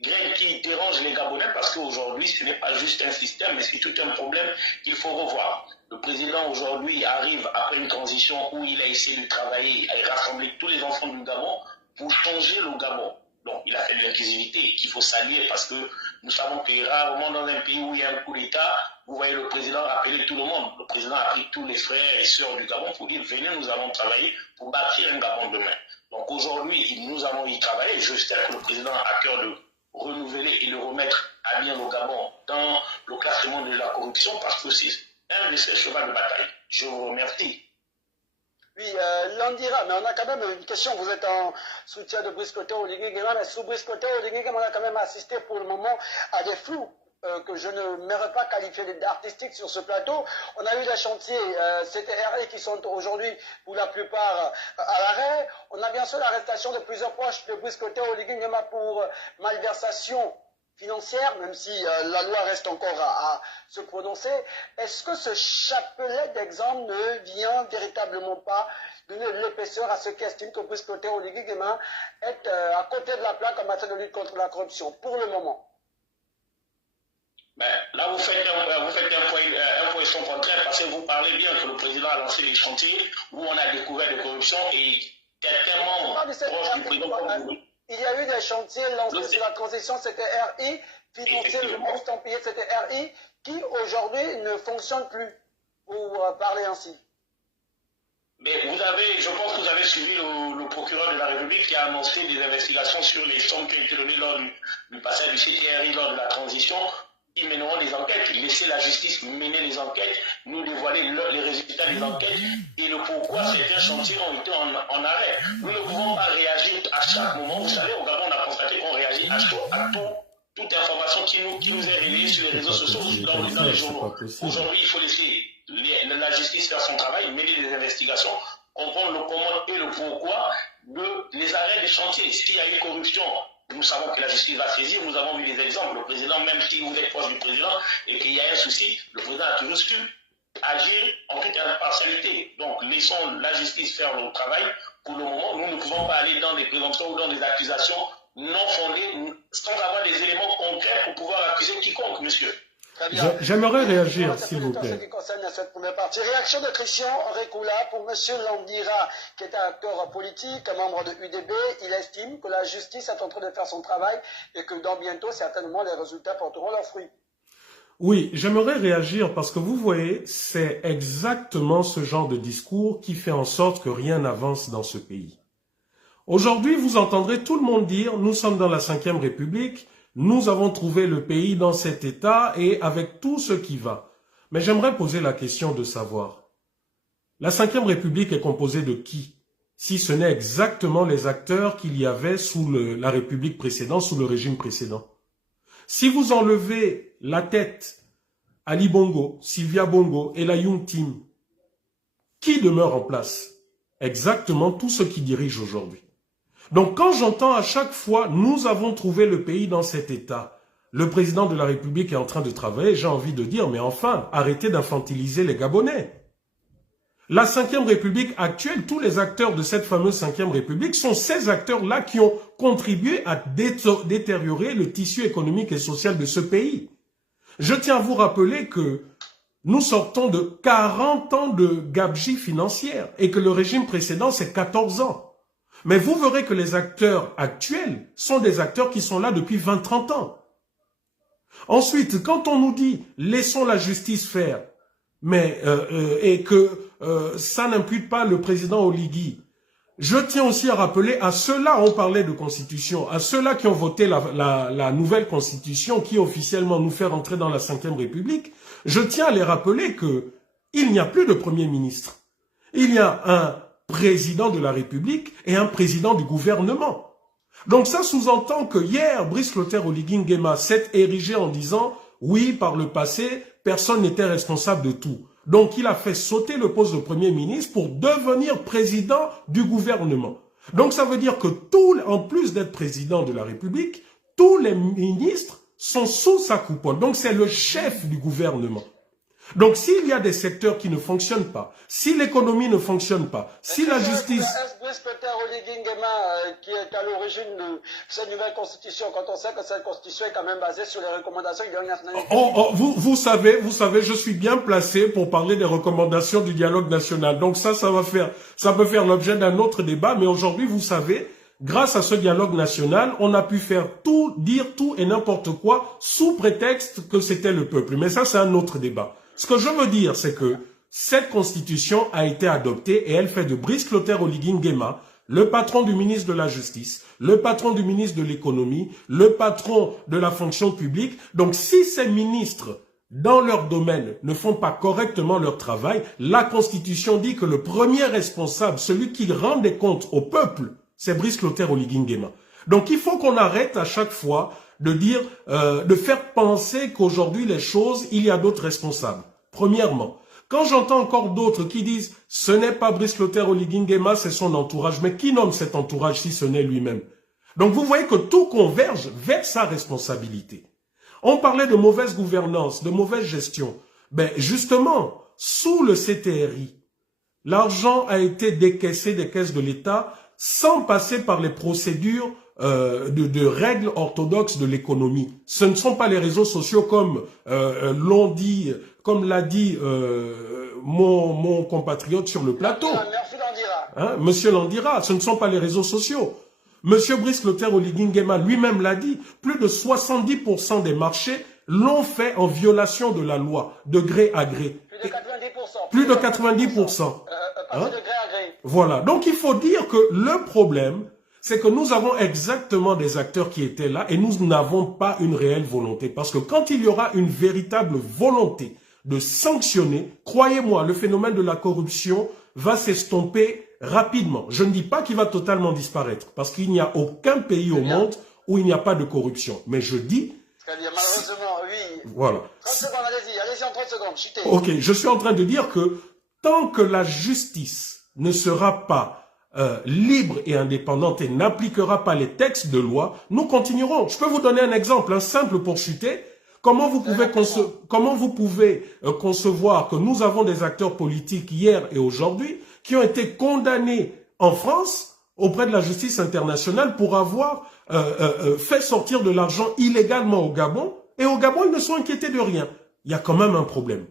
graine qui dérange les Gabonais parce qu'aujourd'hui, ce n'est pas juste un système, mais c'est tout un problème qu'il faut revoir. Le président aujourd'hui arrive après une transition où il a essayé de travailler et rassembler tous les enfants du Gabon pour changer le Gabon. Donc il a fait de l'inclusivité qu'il faut saluer parce que nous savons que rarement dans un pays où il y a un coup d'État, vous voyez le président appeler tout le monde. Le président a pris tous les frères et sœurs du Gabon pour dire venez, nous allons travailler pour bâtir un Gabon demain. Donc aujourd'hui, nous allons y travailler. J'espère que le président a à cœur de renouveler et de remettre à bien le Gabon dans le classement de la corruption parce que c'est un de ses chevaux de bataille. Je vous remercie. Oui, Landira, mais on a quand même une question. Vous êtes en soutien de Brice Clotaire Oligui Nguema, mais sous Brice Clotaire Oligui Nguema, on a quand même assisté pour le moment à des flous que je ne m'aurais pas qualifié d'artistiques sur ce plateau. On a eu des chantiers CTRI qui sont aujourd'hui pour la plupart à l'arrêt. On a bien sûr l'arrestation de plusieurs proches de Brice Clotaire Oligui Nguema pour malversation financière, même si la loi reste encore à se prononcer. Est-ce que ce chapelet d'exemples ne vient véritablement pas donner l'épaisseur à ce qu'estime que Brice Clotaire Oligui Nguema est à côté de la plaque en matière de lutte contre la corruption, pour le moment? Ben, là, vous faites un point son contraire parce que vous parlez bien que le président a lancé des chantiers où on a découvert des corruptions et quelqu'un membre proche du président. Il y a eu des chantiers lancés sur la transition CTRI, financés le monstre estampillé CTRI, qui aujourd'hui ne fonctionne plus, pour parler ainsi. Mais je pense que vous avez suivi le procureur de la République qui a annoncé des investigations sur les sommes qui ont été données lors du passage du CTRI lors de la transition. Ils mèneront des enquêtes, laisser la justice mener les enquêtes, nous dévoiler les résultats des enquêtes et le pourquoi certains chantiers ont été en arrêt. Nous ne pouvons pas réagir à chaque moment. Vous savez, au Gabon, on a constaté qu'on réagit à toute information qui nous est relayée sur les réseaux sociaux ou dans les journaux. Aujourd'hui, il faut laisser la justice faire son travail, mener des investigations, comprendre le comment et le pourquoi des arrêts des chantiers. S'il y a une corruption, nous savons que la justice va saisir. Nous avons vu des exemples. Le président, même si vous êtes proche du président et qu'il y a un souci, le président a toujours su agir en toute impartialité. Donc, laissons la justice faire le travail. Pour le moment, nous ne pouvons pas aller dans des présomptions ou dans des accusations non fondées sans avoir des éléments concrets pour pouvoir accuser quiconque, monsieur. J'aimerais réagir, s'il vous plaît. Ce qui concerne cette première partie. Réaction de Christian Rekula pour M. Landira, qui est un acteur politique, un membre de UDB. Il estime que la justice est en train de faire son travail et que dans bientôt, certainement, les résultats porteront leurs fruits. Oui, j'aimerais réagir parce que vous voyez, c'est exactement ce genre de discours qui fait en sorte que rien n'avance dans ce pays. Aujourd'hui, vous entendrez tout le monde dire « Nous sommes dans la 5e République ». nous avons trouvé le pays dans cet état et avec tout ce qui va. Mais j'aimerais poser la question de savoir, la Ve République est composée de qui? Si ce n'est exactement les acteurs qu'il y avait sous la République précédente, sous le régime précédent. Si vous enlevez la tête Ali Bongo, Sylvia Bongo et la Young Team, qui demeure en place? Exactement tous ceux qui dirigent aujourd'hui. Donc quand j'entends à chaque fois, nous avons trouvé le pays dans cet état, le président de la République est en train de travailler, j'ai envie de dire, mais enfin, arrêtez d'infantiliser les Gabonais. La Ve République actuelle, tous les acteurs de cette fameuse Ve République sont ces acteurs-là qui ont contribué à détériorer le tissu économique et social de ce pays. Je tiens à vous rappeler que nous sortons de 40 ans de gabegie financière et que le régime précédent, c'est 14 ans. Mais vous verrez que les acteurs actuels sont des acteurs qui sont là depuis 20-30 ans. Ensuite, quand on nous dit « laissons la justice faire », et que ça n'impute pas le président Oligui. Je tiens aussi à rappeler à ceux-là, on parlait de constitution, à ceux-là qui ont voté la nouvelle constitution qui officiellement nous fait rentrer dans la Ve République, je tiens à les rappeler que il n'y a plus de premier ministre. Il y a un président de la République et un président du gouvernement. Donc ça sous-entend que hier, Brice Clotaire Oligui Nguema s'est érigé en disant « oui, par le passé, personne n'était responsable de tout ». Donc il a fait sauter le poste de Premier ministre pour devenir président du gouvernement. Donc ça veut dire que en plus d'être président de la République, tous les ministres sont sous sa coupole. Donc c'est le chef du gouvernement. Donc s'il y a des secteurs qui ne fonctionnent pas, si l'économie ne fonctionne pas, si la justice... Est-ce que Clotaire Oligui Nguema, qui est à l'origine de cette nouvelle constitution, quand on sait que cette constitution est quand même basée sur les recommandations du dialogue national? Vous savez, je suis bien placé pour parler des recommandations du dialogue national. Donc ça peut faire l'objet d'un autre débat, mais aujourd'hui, vous savez, grâce à ce dialogue national, on a pu faire tout, dire tout et n'importe quoi sous prétexte que c'était le peuple. Mais ça, c'est un autre débat. Ce que je veux dire, c'est que cette constitution a été adoptée et elle fait de Brice Clotaire Oligui Nguema le patron du ministre de la Justice, le patron du ministre de l'Économie, le patron de la fonction publique. Donc si ces ministres, dans leur domaine, ne font pas correctement leur travail, la Constitution dit que le premier responsable, celui qui rend des comptes au peuple, c'est Brice Clotaire Oligui Nguema. Donc il faut qu'on arrête à chaque fois de dire, de faire penser qu'aujourd'hui les choses, il y a d'autres responsables. Premièrement, quand j'entends encore d'autres qui disent « ce n'est pas Brice Clotaire Oligui Nguema, c'est son entourage », mais qui nomme cet entourage si ce n'est lui-même? Donc vous voyez que tout converge vers sa responsabilité. On parlait de mauvaise gouvernance, de mauvaise gestion. Ben justement, sous le CTRI, l'argent a été décaissé des caisses de l'État sans passer par les procédures de règles orthodoxes de l'économie. Ce ne sont pas les réseaux sociaux comme l'a dit mon compatriote sur le plateau. Hein, Monsieur Landira, ce ne sont pas les réseaux sociaux. Monsieur Brice Clotaire Oligui Nguema lui-même l'a dit, plus de 70% des marchés l'ont fait en violation de la loi, de gré à gré. Plus de 90%. Plus de 90%. Hein? De gré à gré. Voilà. Donc il faut dire que le problème, c'est que nous avons exactement des acteurs qui étaient là et nous n'avons pas une réelle volonté. Parce que quand il y aura une véritable volonté de sanctionner, croyez-moi, le phénomène de la corruption va s'estomper rapidement. Je ne dis pas qu'il va totalement disparaître, parce qu'il n'y a aucun pays au monde où il n'y a pas de corruption. Mais je dis... Malheureusement, oui. Voilà. 30 secondes, allez-y en 30 secondes, chutez. Ok, je suis en train de dire que tant que la justice ne sera pas libre et indépendante et n'appliquera pas les textes de loi, nous continuerons. Je peux vous donner un exemple, simple pour chuter. Comment vous pouvez concevoir que nous avons des acteurs politiques hier et aujourd'hui qui ont été condamnés en France auprès de la justice internationale pour avoir fait sortir de l'argent illégalement au Gabon, et au Gabon ils ne sont inquiétés de rien. Il y a quand même un problème.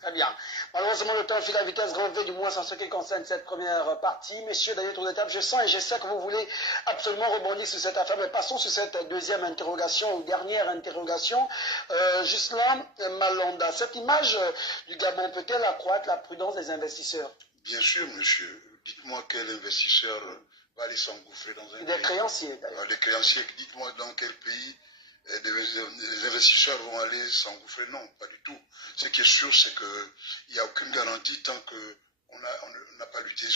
Très bien. Malheureusement, le temps file à vitesse grand V, du moins en ce qui concerne cette première partie. Messieurs, dernier tour de table, je sens et je sais que vous voulez absolument rebondir sur cette affaire. Mais passons sur cette deuxième interrogation, ou dernière interrogation. Ghislain Malonda, cette image du Gabon peut-elle accroître la prudence des investisseurs? Bien sûr, monsieur. Dites-moi quel investisseur pas aller s'engouffrer dans un pays. Des créanciers, d'ailleurs. Les créanciers, dites-moi dans quel pays les investisseurs vont aller s'engouffrer. Non, pas du tout. Ce qui est sûr, c'est qu'il n'y a aucune garantie tant qu'on n'a pas lutté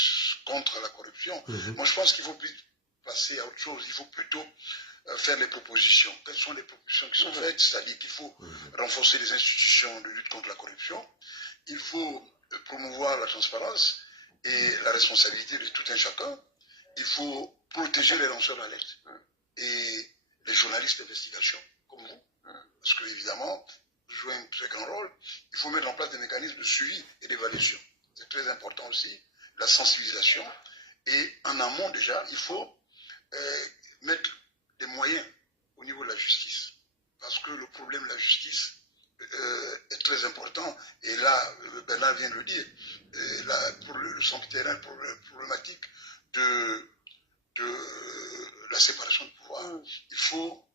contre la corruption. Moi, je pense qu'il faut plus passer à autre chose. Il faut plutôt faire les propositions. Quelles sont les propositions qui sont faites? C'est-à-dire qu'il faut renforcer les institutions de lutte contre la corruption. Il faut promouvoir la transparence et la responsabilité de tout un chacun. Il faut protéger les lanceurs d'alerte et les journalistes d'investigation, comme vous. Parce que, évidemment, vous jouez un très grand rôle. Il faut mettre en place des mécanismes de suivi et d'évaluation. C'est très important aussi. La sensibilisation. Et en amont, déjà, il faut mettre des moyens au niveau de la justice. Parce que le problème de la justice est très important. Et là, Bernard vient de le dire, pour le sempiternel problématique de la séparation de pouvoir. Il faut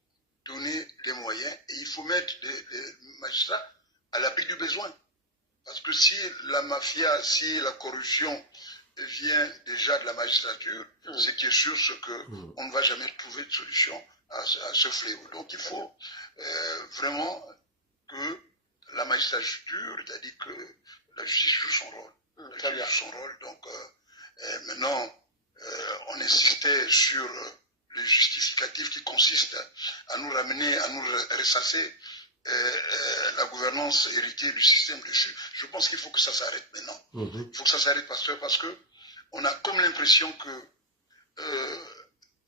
donner des moyens et il faut mettre les magistrats à l'abri du besoin. Parce que si la mafia, si la corruption vient déjà de la magistrature, ce qui est sûr, c'est qu'on ne va jamais trouver de solution à ce fléau. Donc il faut vraiment que la magistrature, c'est-à-dire que la justice joue son rôle. La justice joue son rôle. Donc maintenant, on insistait sur le justificatif qui consiste à nous ramener, à nous ressasser la gouvernance héritée du système dessus. Je pense qu'il faut que ça s'arrête maintenant. Il faut que ça s'arrête parce que on a comme l'impression que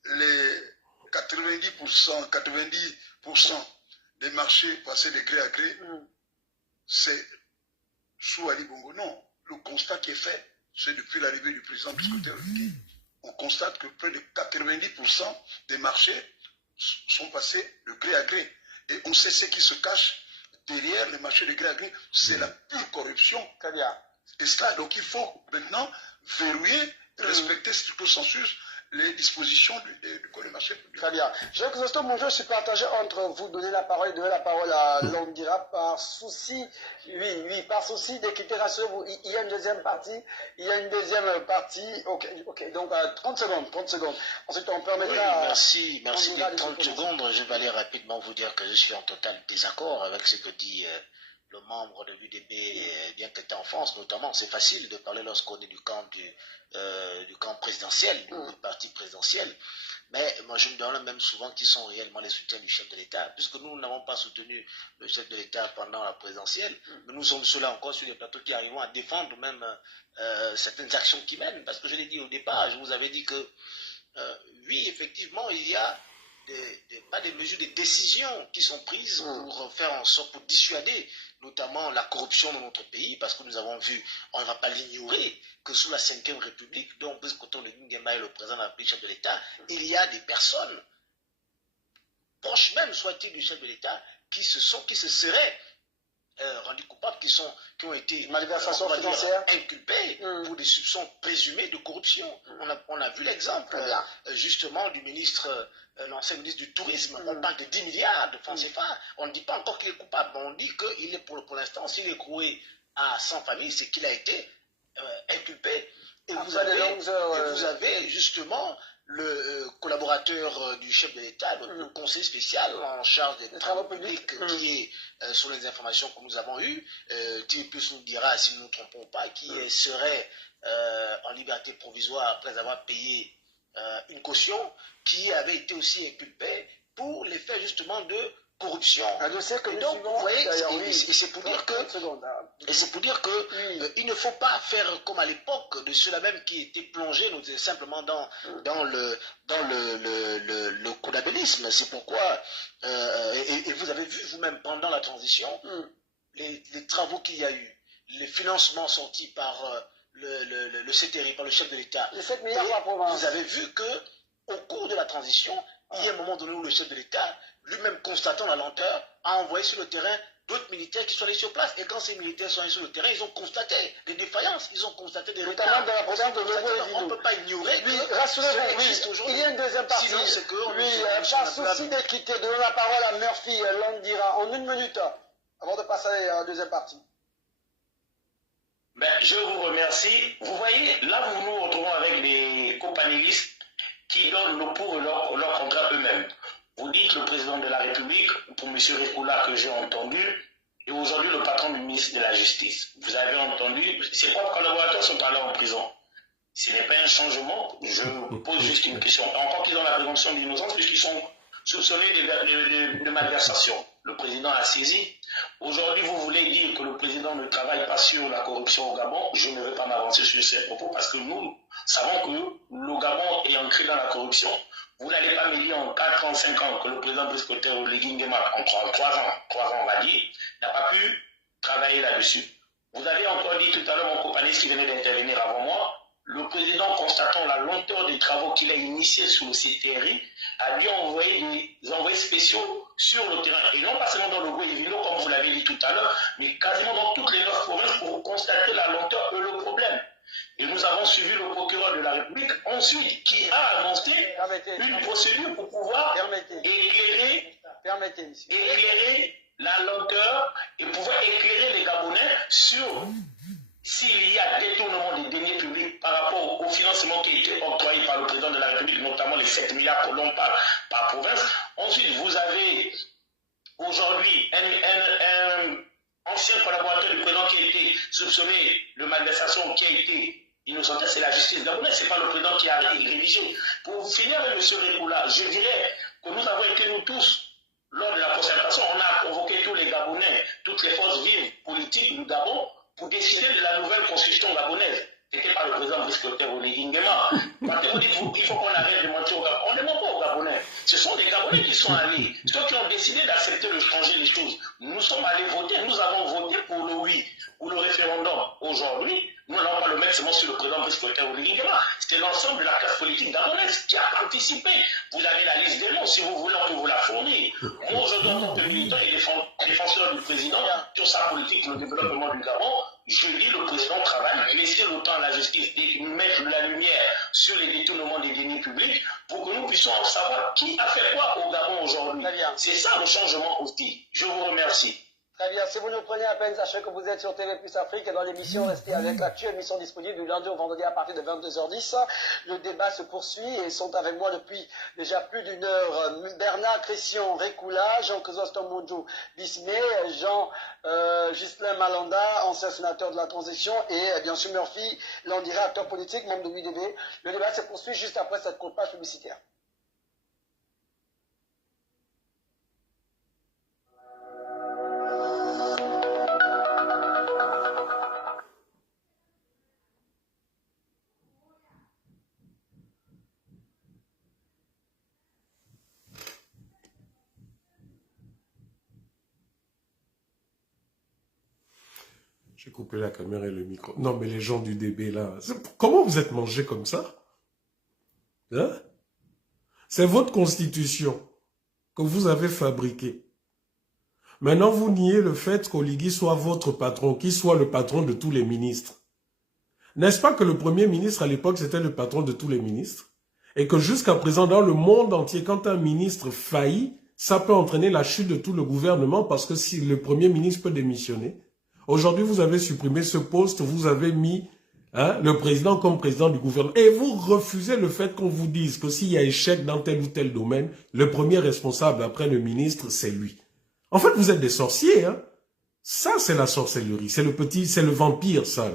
les 90% des marchés passés de gré à gré, c'est sous Ali Bongo. Non, le constat qui est fait, c'est depuis l'arrivée du président Brice Oligui, on constate que près de 90% des marchés sont passés de gré à gré. Et on sait ce qui se cache derrière les marchés de gré à gré, c'est la pure corruption. Et cela, donc il faut maintenant verrouiller, respecter stricto sensu les dispositions du code des marchés publics. Très bien. Jacques Zosto, mon jeu, je suis partagé entre vous donner la parole et donner la parole à Londira par souci, par souci d'équité. Rassurez-vous, il y a une deuxième partie. Ok, donc 30 secondes. Ensuite, on permettra... Oui, merci des 30 secondes. Je vais aller rapidement vous dire que je suis en total désaccord avec ce que dit le membre de l'UDB, bien qu'il était en France notamment. C'est facile de parler lorsqu'on est du camp présidentiel, du parti présidentiel. Mais moi, je me demande même souvent qui sont réellement les soutiens du chef de l'État, puisque nous n'avons pas soutenu le chef de l'État pendant la présidentielle, mais nous sommes ceux-là encore sur les plateaux qui arrivent à défendre même certaines actions qui mènent. Parce que je l'ai dit au départ, je vous avais dit que oui, effectivement, il y a pas des mesures, des décisions qui sont prises pour faire en sorte, pour dissuader notamment la corruption dans notre pays, parce que nous avons vu, on ne va pas l'ignorer, que sous la 5e République, dont Brice Oligui Nguema est le président de la République, chef de l'État, il y a des personnes, proches même, soit-il du chef de l'État, qui se seraient rendus coupables, qui ont été inculpés pour des soupçons présumés de corruption. On a vu l'exemple justement du l'ancien ministre du Tourisme. On parle de 10 milliards de francs CFA. On ne dit pas encore qu'il est coupable, mais on dit qu'il est pour l'instant, s'il est croué à 100 familles, c'est qu'il a été inculpé. Et vous avez justement le collaborateur du chef de l'État, le conseiller spécial en charge des travaux publics, qui est, sur les informations que nous avons eues, qui nous dira si nous ne nous trompons pas, qui serait en liberté provisoire après avoir payé une caution, qui avait été aussi inculpé pour les faits justement de corruption. Et donc, vous voyez, c'est pour dire que il ne faut pas faire comme à l'époque de ceux-là même qui étaient plongés simplement dans le coulabellisme. C'est pourquoi, et vous avez vu vous-même pendant la transition, les travaux qu'il y a eu, les financements sortis par le CTRI, par le chef de l'État. Vous avez vu que au cours de la transition, il y a un moment donné où le chef de l'État, lui-même constatant la lenteur, a envoyé sur le terrain d'autres militaires qui sont allés sur place. Et quand ces militaires sont allés sur le terrain, ils ont constaté des défaillances, ils ont constaté des retards. On ne peut pas ignorer que rassurez-vous, il y a une deuxième partie. Sinon, c'est que par souci d'équité, donnons la parole à Murphy Londira en 1 minute, avant de passer à la deuxième partie. Je vous remercie. Vous voyez, là, nous nous retrouvons avec des copanélistes qui donnent le pour et leur contre eux-mêmes. Vous dites le président de la République, pour M. Rekoula que j'ai entendu, et aujourd'hui le patron du ministre de la Justice. Vous avez entendu, ses propres collaborateurs sont allés en prison. Ce n'est pas un changement, je pose juste une question. Encore qu'ils ont la présomption d'innocence puisqu'ils sont soupçonnés de malversation. Le président a saisi. Aujourd'hui, vous voulez dire que le président ne travaille pas sur la corruption au Gabon. Je ne vais pas m'avancer sur ces propos parce que nous savons que le Gabon est ancré dans la corruption. Vous n'allez pas me dire en 4 ans, 5 ans que le président Brice Clotaire Oligui Nguema, en 3 ans on va dire, n'a pas pu travailler là-dessus. Vous avez encore dit tout à l'heure, mon companiste qui venait d'intervenir avant moi, le président, constatant la lenteur des travaux qu'il a initiés sous le CTRI, a dû envoyer des envoyés spéciaux sur le terrain, et non pas seulement dans le Gouévino, comme vous l'avez dit tout à l'heure, mais quasiment dans toutes les 9 provinces pour constater la lenteur et le problème. Et nous avons suivi le procureur de la République ensuite qui a annoncé une procédure pour pouvoir éclairer la lenteur et pouvoir éclairer les Gabonais sur s'il y a détournement des deniers publics par rapport au financement qui a été octroyé par le président de la République, notamment les 7 milliards que l'on parle par province. Ensuite, vous avez aujourd'hui un ancien collaborateur du président qui a été soupçonné de malversation, qui a été innocenté, c'est la justice gabonaise, ce n'est pas le président qui a rédigé. Pour finir avec M. Rekoula, je dirais que nous avons été nous tous, lors de la concertation, on a convoqué tous les Gabonais, toutes les forces vives politiques du Gabon, pour décider de la nouvelle constitution gabonaise. C'était pas le président Brice Clotaire Oligui Nguema. Parce que vous dites, il faut qu'on arrête de mentir aux Gabonais. On ne ment pas aux Gabonais. Ce sont des Gabonais qui sont allés. Ceux qui ont décidé d'accepter de changer les choses. Nous sommes allés voter. Nous avons voté pour le oui ou le référendum. Aujourd'hui, nous n'allons pas le mettre seulement sur le président Brice Clotaire Oligui Nguema. C'était l'ensemble de la classe politique gabonaise qui a participé. Vous avez la liste des noms. Si vous voulez, on peut vous la fournir. Moi, aujourd'hui, en tant que militant et défenseur du président sur sa politique, le développement du Gabon, je dis le président travaille, laissez le temps à la justice de mettre de la lumière sur les détournements des deniers publics pour que nous puissions savoir qui a fait quoi au Gabon aujourd'hui. C'est ça le changement aussi. Je vous remercie. Très bien, si vous nous prenez à peine, sachez que vous êtes sur TV Plus Afrique et dans l'émission Restez avec l'actu, émission disponible du lundi au vendredi à partir de 22h10. Le débat se poursuit et sont avec moi depuis déjà plus d'une heure Bernard Christian Rekoula, Jean Chrysostome Mondjou Bismé, Jean Ghislain Malanda, ancien sénateur de la transition, et bien sûr Murphy Landira, acteur politique, membre de l'UDB. Le débat se poursuit juste après cette courte page publicitaire. J'ai coupé la caméra et le micro. Non, mais les gens du DB, là, comment vous êtes mangés comme ça? Hein? C'est votre constitution que vous avez fabriquée. Maintenant, vous niez le fait qu'Oligui soit votre patron, qu'il soit le patron de tous les ministres. N'est-ce pas que le premier ministre, à l'époque, c'était le patron de tous les ministres? Et que jusqu'à présent, dans le monde entier, quand un ministre faillit, ça peut entraîner la chute de tout le gouvernement parce que si le premier ministre peut démissionner. Aujourd'hui, vous avez supprimé ce poste, vous avez mis le président comme président du gouvernement. Et vous refusez le fait qu'on vous dise que s'il y a échec dans tel ou tel domaine, le premier responsable après le ministre, c'est lui. En fait, vous êtes des sorciers. Hein? Ça, c'est la sorcellerie. C'est le vampire, ça.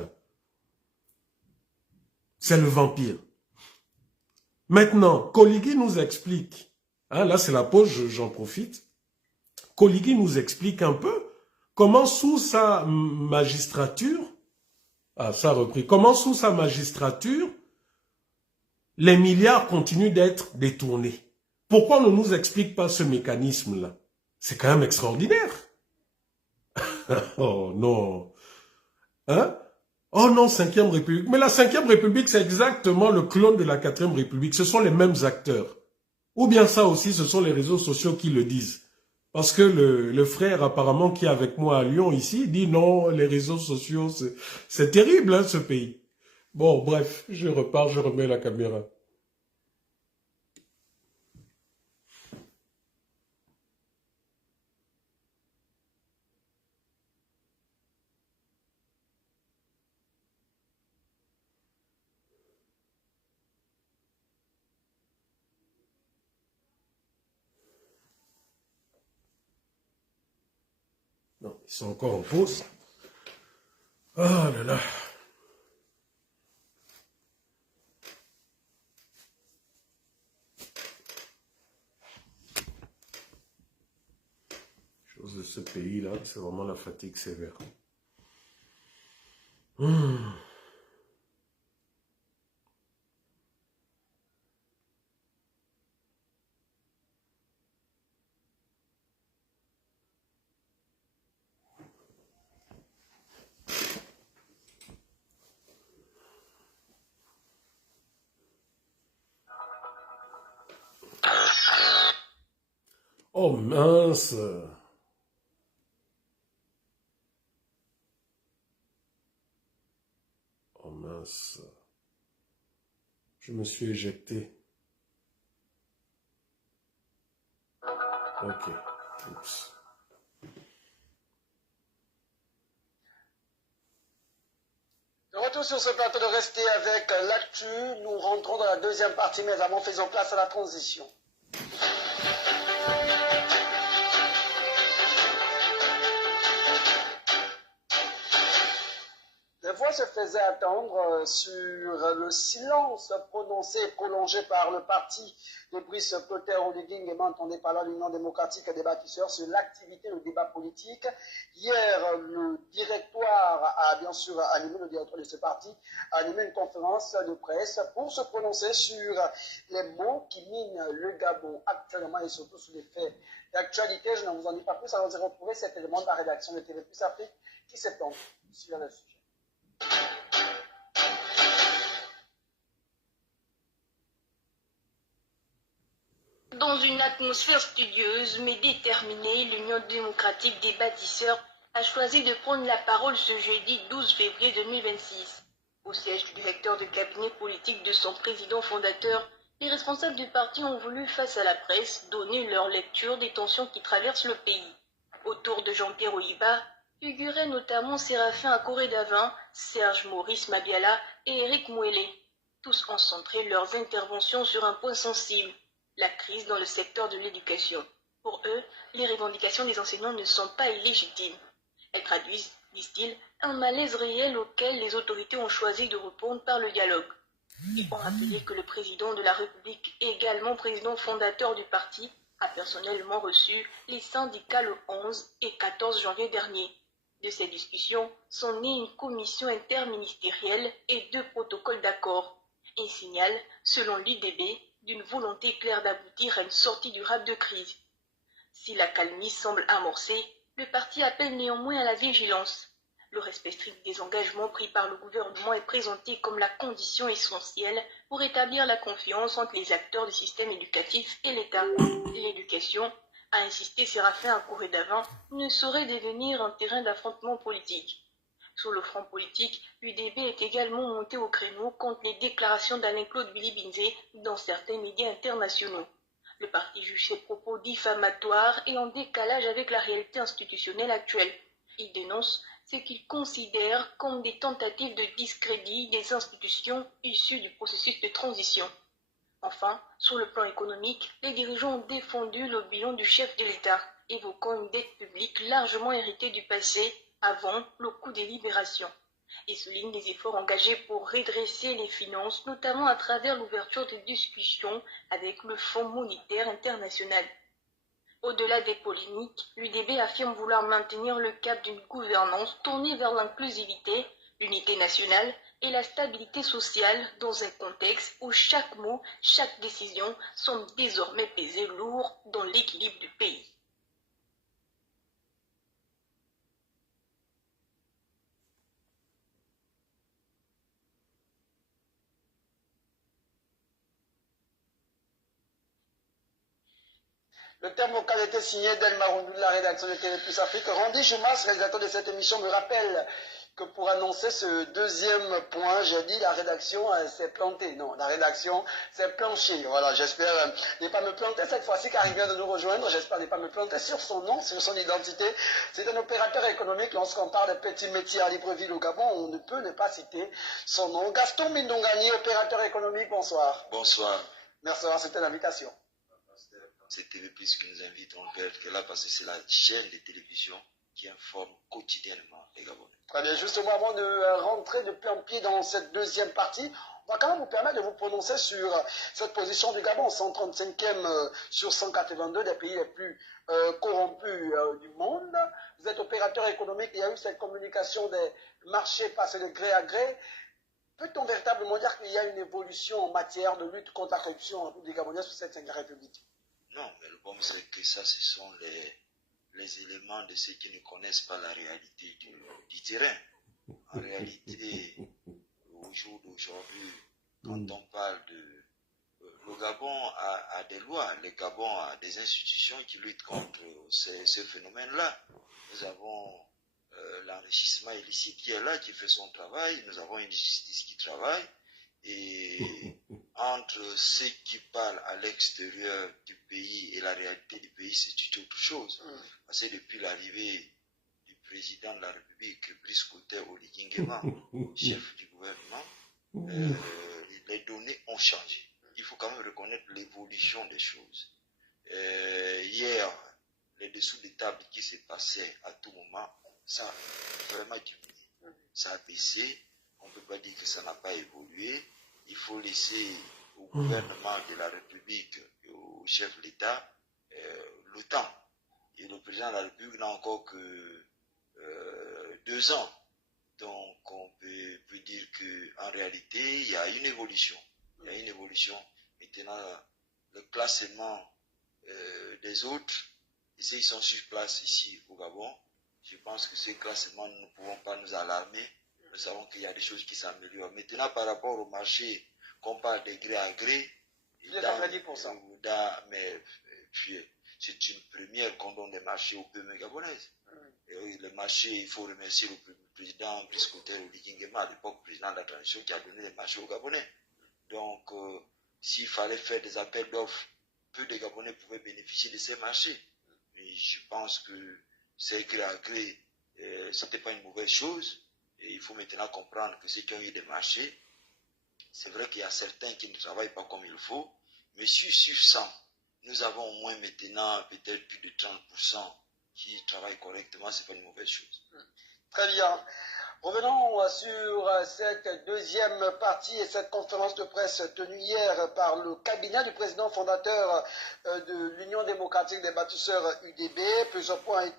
C'est le vampire. Maintenant, qu'Oligui nous explique. Là, c'est la pause, j'en profite. Qu'Oligui nous explique un peu comment sous sa magistrature, ça a repris, comment sous sa magistrature, les milliards continuent d'être détournés. Pourquoi on ne nous explique pas ce mécanisme-là? C'est quand même extraordinaire. Oh non. Hein? Oh non, 5e République. Mais la 5e République, c'est exactement le clone de la 4e République. Ce sont les mêmes acteurs. Ou bien ça aussi, ce sont les réseaux sociaux qui le disent. Parce que le frère, apparemment, qui est avec moi à Lyon, ici, dit non, les réseaux sociaux, c'est terrible, hein, ce pays. Bon, bref, je repars, je remets la caméra. Non, ils sont encore en pause. Ah là là. Chose de ce pays-là, c'est vraiment la fatigue sévère. Oh mince! Oh mince! Je me suis éjecté. Ok. Oups. De retour sur ce plateau de rester avec l'actu, nous rentrons dans la deuxième partie, mais avant faisons place à la transition. Les voix se faisaient attendre sur le silence prononcé et prolongé par le parti de Brice Clotaire Oligui Nguema, entendé par l'Union démocratique des bâtisseurs, sur l'activité, le débat politique. Hier, le directoire a bien sûr animé, le directeur de ce parti a animé une conférence de presse pour se prononcer sur les mots qui minent le Gabon actuellement et surtout sur les faits d'actualité. Je ne vous en dis pas plus, allons y retrouver cet élément de la rédaction de TV Plus Afrique qui s'étend sur le sujet. Dans une atmosphère studieuse mais déterminée, l'Union démocratique des bâtisseurs a choisi de prendre la parole ce jeudi 12 février 2026. Au siège du directeur de cabinet politique de son président fondateur, les responsables du parti ont voulu, face à la presse, donner leur lecture des tensions qui traversent le pays. Autour de Jean-Pierre Oyiba figuraient notamment Séraphin Akoré-Davin, Serge Maurice Mabiala et Éric Mouélé. Tous ont centré leurs interventions sur un point sensible: la crise dans le secteur de l'éducation. Pour eux, les revendications des enseignants ne sont pas illégitimes. Elles traduisent, disent-ils, un malaise réel auquel les autorités ont choisi de répondre par le dialogue. Ils ont rappelé que le président de la République, également président fondateur du parti, a personnellement reçu les syndicats le 11 et 14 janvier dernier. De ces discussions sont nées une commission interministérielle et 2 protocoles d'accord. Un signal, selon l'UDB, d'une volonté claire d'aboutir à une sortie durable de crise. Si la calmie semble amorcée, le parti appelle néanmoins à la vigilance. Le respect strict des engagements pris par le gouvernement est présenté comme la condition essentielle pour établir la confiance entre les acteurs du système éducatif et l'État. L'éducation, a insisté Séraphin Akoré-Davin, ne saurait devenir un terrain d'affrontement politique. Sur le front politique, l'UDB est également monté au créneau contre les déclarations d'Alain-Claude Billy-Binzé dans certains médias internationaux. Le parti juge ces propos diffamatoires et en décalage avec la réalité institutionnelle actuelle. Il dénonce ce qu'il considère comme des tentatives de discrédit des institutions issues du processus de transition. Enfin, sur le plan économique, les dirigeants ont défendu le bilan du chef de l'État, évoquant une dette publique largement héritée du passé avant le coup des libérations. Ils soulignent les efforts engagés pour redresser les finances, notamment à travers l'ouverture de discussions avec le Fonds monétaire international. Au-delà des polémiques, l'UDB affirme vouloir maintenir le cap d'une gouvernance tournée vers l'inclusivité, l'unité nationale et la stabilité sociale dans un contexte où chaque mot, chaque décision semble désormais peser lourd dans l'équilibre du pays. Le terme vocal était signé d'Elmar Oundou de la rédaction de TV Plus Afrique. Randy Jumas, réalisateur de cette émission, me rappelle que pour annoncer ce deuxième point, j'ai dit la rédaction s'est plantée. Non, la rédaction s'est planchée. Voilà, j'espère ne pas me planter cette fois-ci car il vient de nous rejoindre. J'espère ne pas me planter sur son nom, sur son identité. C'est un opérateur économique. Lorsqu'on parle de petits métiers à Libreville au Gabon, on ne peut ne pas citer son nom. Gaston Mindongani, opérateur économique, bonsoir. Bonsoir. Merci, c'était l'invitation. C'est TV Plus qui nous invite, on peut être là parce que c'est la chaîne de télévision qui informe quotidiennement les Gabonais. Très bien, justement, avant de rentrer de plein pied dans cette deuxième partie, on va quand même vous permettre de vous prononcer sur cette position du Gabon, 135e sur 182 des pays les plus corrompus du monde. Vous êtes opérateur économique, il y a eu cette communication des marchés passés de gré à gré. Peut-on véritablement dire qu'il y a une évolution en matière de lutte contre la corruption en République gabonaise sous cette 5e République? Non, mais le bon, c'est que ça, ce sont les éléments de ceux qui ne connaissent pas la réalité du terrain. En réalité, au jour d'aujourd'hui, quand on parle de... le Gabon a des lois, le Gabon a des institutions qui luttent contre ces phénomènes-là. Nous avons l'enrichissement illicite qui est là, qui fait son travail, nous avons une justice qui travaille, et entre ceux qui parlent à l'extérieur du pays et la réalité du pays, c'est tout autre chose. Parce que depuis l'arrivée du président de la République, Brice Clotaire Oligui Nguema, chef du gouvernement, les données ont changé. Il faut quand même reconnaître l'évolution des choses. Hier, les dessous des tables qui se passaient à tout moment, ça a vraiment diminué. Ça a baissé. On ne peut pas dire que ça n'a pas évolué. Il faut laisser au gouvernement de la République et au chef de l'État le temps. Et le président de la République n'a encore que 2 ans. Donc on peut dire qu'en réalité, il y a une évolution. Il y a une évolution. Maintenant, le classement des autres, et ceux qui sont sur place ici au Gabon, je pense que ces classements, nous ne pouvons pas nous alarmer. Nous savons qu'il y a des choses qui s'améliorent. Maintenant, par rapport au marché, qu'on parle de gré à gré, mais c'est une première qu'on donne des marchés aux PME gabonaises. Et le marché, il faut remercier le président Brice Clotaire Oligui Nguema, à l'époque président de la transition, qui a donné les marchés aux Gabonais. Donc, s'il fallait faire des appels d'offres, peu de Gabonais pouvaient bénéficier de ces marchés. Et je pense que c'est gré à gré, ce n'était pas une mauvaise chose. Et il faut maintenant comprendre que ceux qui ont eu des marchés, c'est vrai qu'il y a certains qui ne travaillent pas comme il faut, mais sur 100, nous avons au moins maintenant peut-être plus de 30% qui travaillent correctement, ce n'est pas une mauvaise chose. Très bien. Revenons sur cette deuxième partie et cette conférence de presse tenue hier par le cabinet du président fondateur de l'Union démocratique des bâtisseurs UDB. Plusieurs points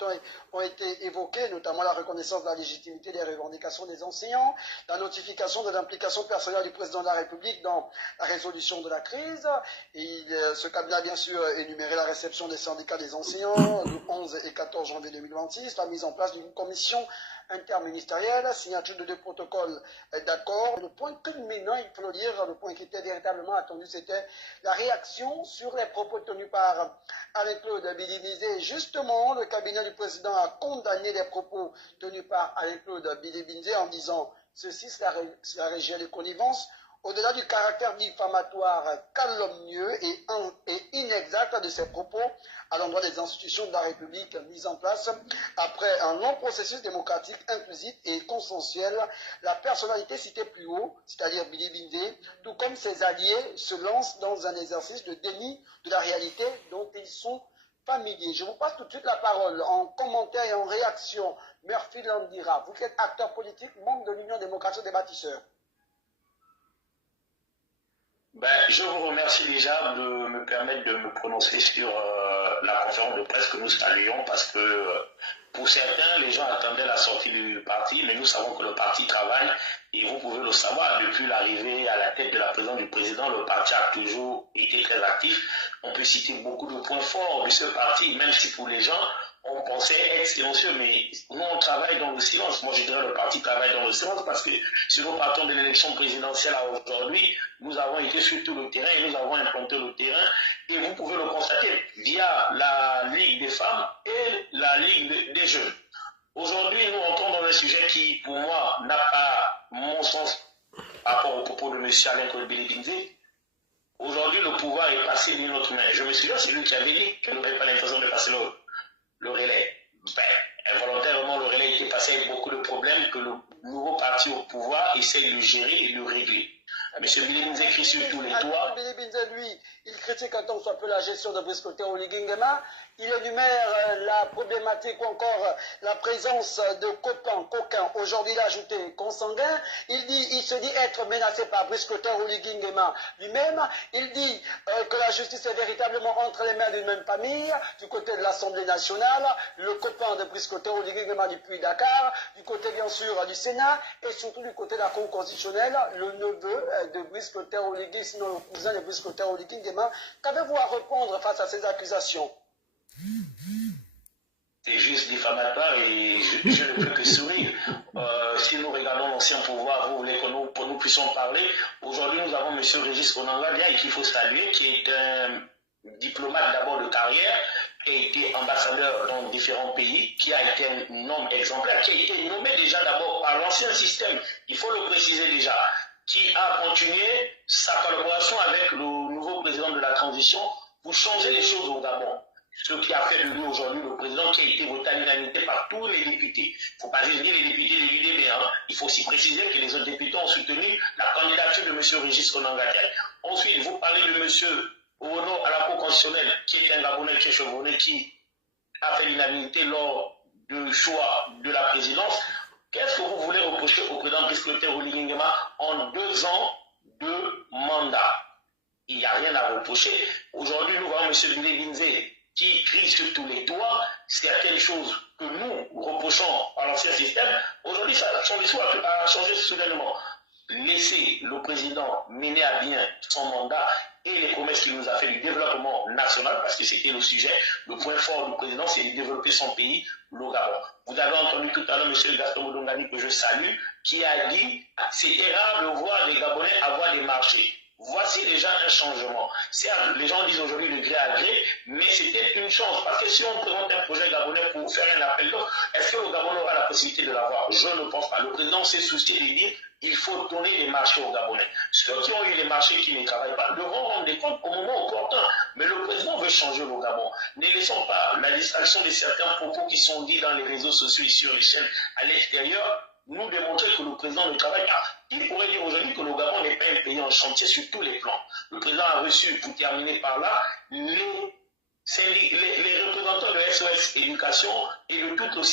ont été évoqués, notamment la reconnaissance de la légitimité des revendications des enseignants, la notification de l'implication personnelle du président de la République dans la résolution de la crise. Et ce cabinet a bien sûr énuméré la réception des syndicats des enseignants le 11 et 14 janvier 2026, la mise en place d'une commission interministérielle, signature de 2 protocoles d'accord. Le point culminant, il faut le dire, le point qui était véritablement attendu, c'était la réaction sur les propos tenus par Alain-Claude Billy-Binzé. Justement, le cabinet du président a condamné les propos tenus par Alain-Claude Billy-Binzé en disant ceci, c'est la régie de connivence. Au-delà du caractère diffamatoire, calomnieux et inexact de ces propos à l'endroit des institutions de la République mises en place après un long processus démocratique inclusif et consensuel, la personnalité citée plus haut, c'est-à-dire Billy Binzé, tout comme ses alliés, se lancent dans un exercice de déni de la réalité dont ils sont familiers. Je vous passe tout de suite la parole en commentaire et en réaction. Murphy Landira, vous qui êtes acteur politique, membre de l'Union démocratique des bâtisseurs. Je vous remercie déjà de me permettre de me prononcer sur la conférence de presse que nous saluons parce que pour certains, les gens attendaient la sortie du parti, mais nous savons que le parti travaille et vous pouvez le savoir, depuis l'arrivée à la tête de la présidence du président, le parti a toujours été très actif. On peut citer beaucoup de points forts de ce parti, même si pour les gens, on pensait être silencieux, mais nous on travaille dans le silence. Moi je dirais le parti travaille dans le silence parce que si nous partons de l'élection présidentielle à aujourd'hui, nous avons été sur tout le terrain et nous avons implanté le terrain et vous pouvez le constater via la Ligue des femmes et la Ligue des jeunes. Aujourd'hui nous entrons dans un sujet qui pour moi n'a pas mon sens par rapport au propos de M. Alain-Claude Billy-Binzé. Aujourd'hui le pouvoir est passé d'une autre main. Je me souviens, c'est lui qui avait dit qu'il n'avait pas l'intention de passer le relais. Involontairement, le relais était passé avec beaucoup de problèmes que le nouveau parti au pouvoir essaie de gérer et de régler. Monsieur Billy écrit sur tous les toits. Billy Binze, lui, il critique un tant soit peu la gestion de Brice Clotaire Oligui-Nguema. Il énumère la problématique ou encore la présence de coquins. Aujourd'hui, il a ajouté consanguins. Il se dit être menacé par Brice Clotaire Oligui-Nguema lui-même. Il dit que la justice est véritablement entre les mains d'une même famille. Du côté de l'Assemblée nationale, le copain de Brice Clotaire Oligui-Nguema depuis Dakar, du côté bien sûr du Sénat et surtout du côté de la Cour constitutionnelle, le neveu de Brice Clotaire Oligui, sinon le cousin de Brice Clotaire Oligui-Nguema. Qu'avez-vous à répondre face à ces accusations? C'est juste diffamatoire et je ne peux que sourire. Si nous regardons l'ancien pouvoir, vous voulez que nous puissions parler. Aujourd'hui, nous avons M. Régis Onanga, qu'il faut saluer, qui est un diplomate d'abord de carrière, qui a été ambassadeur dans différents pays, qui a été un homme exemplaire, qui a été nommé déjà d'abord par l'ancien système, il faut le préciser déjà, qui a continué sa collaboration avec le nouveau président de la transition pour changer les choses au Gabon. Ce qui a fait de lui aujourd'hui le président qui a été voté à l'unanimité par tous les députés. Il ne faut pas juste dire les députés de l'UDB. Il faut aussi préciser que les autres députés ont soutenu la candidature de M. Régis Onanga. Ensuite, vous parlez de M. Owono à la Cour constitutionnelle, qui est un Gabonais qui est chevronné, qui a fait l'unanimité lors du choix de la présidence. Qu'est-ce que vous voulez reprocher au président Brice Clotaire Oligui-Nguema en 2 ans de mandat? Il n'y a rien à reprocher. Aujourd'hui, nous voyons M. Billy Binze qui crie sur tous les toits. S'il y a quelque chose que nous reprochons à l'ancien système, aujourd'hui, son discours a changé soudainement. Laisser le président mener à bien son mandat et les promesses qu'il nous a fait du développement national, parce que c'était le sujet, le point fort du président, c'est de développer son pays, le Gabon. Vous avez entendu tout à l'heure M. Gaston Modongani, que je salue, qui a dit « c'est rare de voir des Gabonais avoir des marchés ». Voici déjà un changement. Certes, les gens disent aujourd'hui de gré à gré, mais c'était une chance. Parce que si on présente un projet gabonais pour faire un appel d'offres, est-ce que le Gabon aura la possibilité de l'avoir? Je ne pense pas. Le président s'est soucié de dire il faut donner les marchés aux Gabonais. Ceux qui ont eu les marchés qui ne travaillent pas devront rendre des comptes au moment opportun. Mais le président veut changer le Gabon. Ne laissons pas la distraction de certains propos qui sont dits dans les réseaux sociaux et sur les chaînes à l'extérieur nous démontrer que le président ne travaille pas. Qui pourrait dire aujourd'hui que le Gabon n'est pas un pays en chantier sur tous les plans? Le président a reçu, pour terminer par là, les représentants de SOS Éducation et de tout le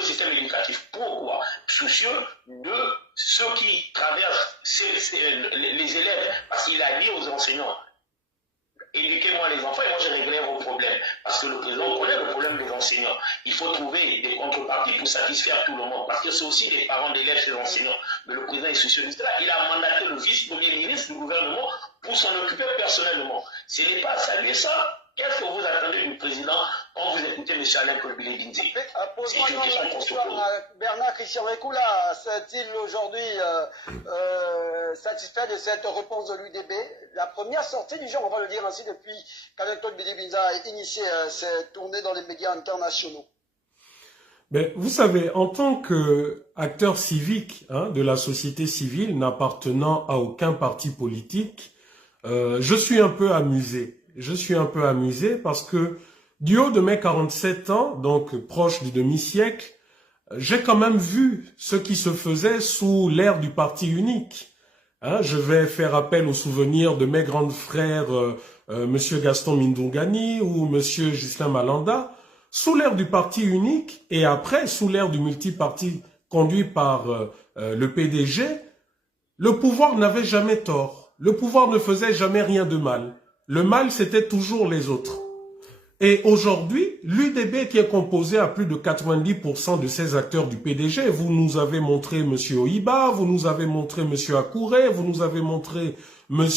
système éducatif. Pourquoi? Soucieux de ceux qui traversent les élèves, parce qu'il a dit aux enseignants, éduquez-moi les enfants et moi je réglerai vos problèmes. Parce que le président connaît le problème des enseignants. Il faut trouver des contreparties pour satisfaire tout le monde. Parce que c'est aussi les parents d'élèves, ces enseignants. Mais le président est soucieux de cela. Il a mandaté le vice-premier ministre du gouvernement pour s'en occuper personnellement. Ce n'est pas à saluer ça. Qu'est-ce que vous attendez du président quand vous écoutez M. Alain Billy Binze? C'est une question qu'on se pose. Bernard Christian Recoula, est-il aujourd'hui satisfait de cette réponse de l'UDB? La première sortie du genre, on va le dire ainsi, depuis qu'Alain Billy Binze a initié cette tournée dans les médias internationaux. Mais vous savez, en tant qu'acteur civique de la société civile, n'appartenant à aucun parti politique, je suis un peu amusé. Je suis un peu amusé parce que du haut de mes 47 ans, donc proche du demi-siècle, j'ai quand même vu ce qui se faisait sous l'ère du parti unique. Je vais faire appel aux souvenirs de mes grands frères, Monsieur Gaston Mindongani ou Monsieur Ghislain Malanda, sous l'ère du parti unique et après sous l'ère du multiparti conduit par le PDG, le pouvoir n'avait jamais tort. Le pouvoir ne faisait jamais rien de mal. Le mal, c'était toujours les autres. Et aujourd'hui, l'UDB qui est composé à plus de 90% de ces acteurs du PDG, vous nous avez montré M. Oiba, vous nous avez montré M. Akouré, vous nous avez montré M.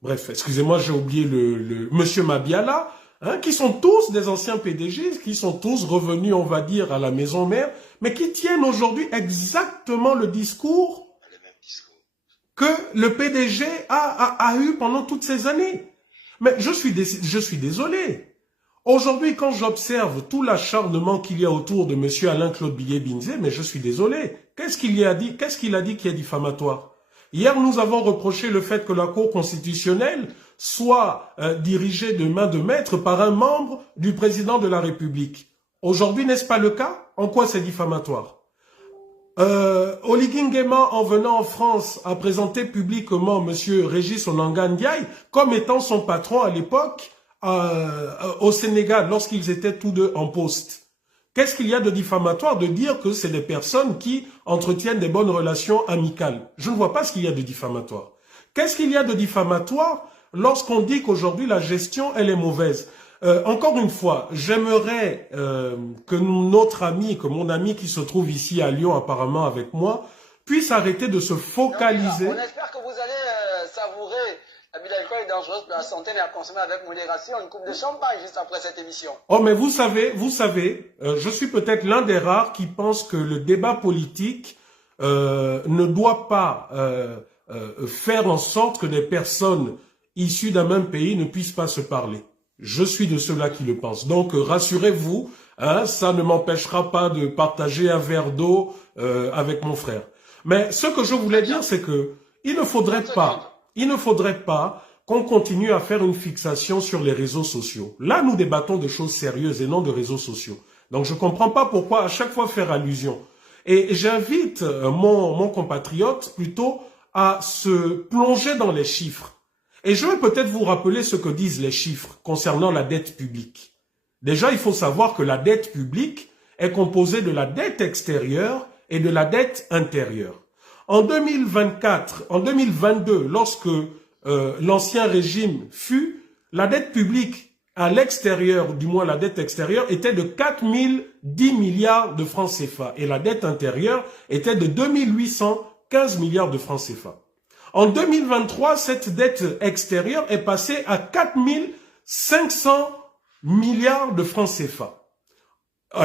Bref, excusez-moi, j'ai oublié M. Mabiala, qui sont tous des anciens PDG, qui sont tous revenus, on va dire, à la maison mère, mais qui tiennent aujourd'hui exactement le discours que le PDG a eu pendant toutes ces années. Mais je suis désolé. Aujourd'hui, quand j'observe tout l'acharnement qu'il y a autour de M. Alain-Claude Billy Binze, mais je suis désolé. Qu'est-ce qu'il a dit qui est diffamatoire? Hier, nous avons reproché le fait que la Cour constitutionnelle soit dirigée de main de maître par un membre du président de la République. Aujourd'hui, n'est-ce pas le cas? En quoi c'est diffamatoire? Oligui Nguema, en venant en France, a présenté publiquement M. Régis Onanga Ndiaye comme étant son patron à l'époque au Sénégal, lorsqu'ils étaient tous deux en poste. Qu'est-ce qu'il y a de diffamatoire de dire que c'est des personnes qui entretiennent des bonnes relations amicales? Je ne vois pas ce qu'il y a de diffamatoire. Qu'est-ce qu'il y a de diffamatoire lorsqu'on dit qu'aujourd'hui la gestion, elle est mauvaise? Encore une fois, j'aimerais que notre ami, que mon ami qui se trouve ici à Lyon apparemment avec moi, puisse arrêter de se focaliser. On espère que vous allez savourer l'abus d'alcool est dangereux pour la santé, mais à consommer avec modération une coupe de champagne juste après cette émission. Oh, mais vous savez, je suis peut-être l'un des rares qui pense que le débat politique ne doit pas faire en sorte que des personnes issues d'un même pays ne puissent pas se parler. Je suis de ceux-là qui le pensent. Donc, rassurez-vous, hein, ça ne m'empêchera pas de partager un verre d'eau avec mon frère. Mais ce que je voulais dire, c'est que il ne faudrait pas qu'on continue à faire une fixation sur les réseaux sociaux. Là, nous débattons de choses sérieuses et non de réseaux sociaux. Donc, je comprends pas pourquoi à chaque fois faire allusion. Et j'invite mon compatriote plutôt à se plonger dans les chiffres. Et je vais peut-être vous rappeler ce que disent les chiffres concernant la dette publique. Déjà, il faut savoir que la dette publique est composée de la dette extérieure et de la dette intérieure. En 2022, lorsque l'ancien régime fut, la dette publique à l'extérieur, du moins la dette extérieure, était de 4010 milliards de francs CFA et la dette intérieure était de 2815 milliards de francs CFA. En 2023, cette dette extérieure est passée à 4500 milliards de francs CFA.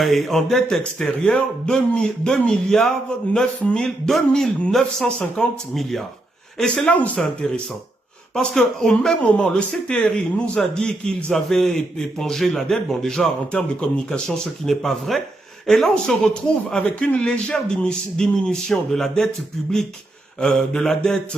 Et en dette extérieure, 2950 milliards. Et c'est là où c'est intéressant. Parce que au même moment, le CTRI nous a dit qu'ils avaient épongé la dette. Bon, déjà, en termes de communication, ce qui n'est pas vrai. Et là, on se retrouve avec une légère diminution de la dette publique, de la dette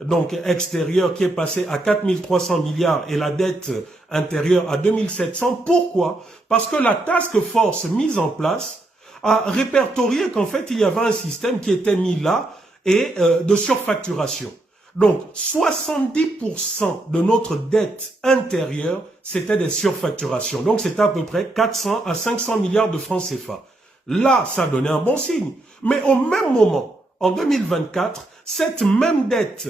donc extérieure qui est passée à 4300 milliards et la dette intérieure à 2700. Pourquoi? Parce que la task force mise en place a répertorié qu'en fait, il y avait un système qui était mis là et de surfacturation. Donc, 70% de notre dette intérieure, c'était des surfacturations. Donc, c'était à peu près 400 à 500 milliards de francs CFA. Là, ça donnait un bon signe. Mais au même moment, en 2024, cette même dette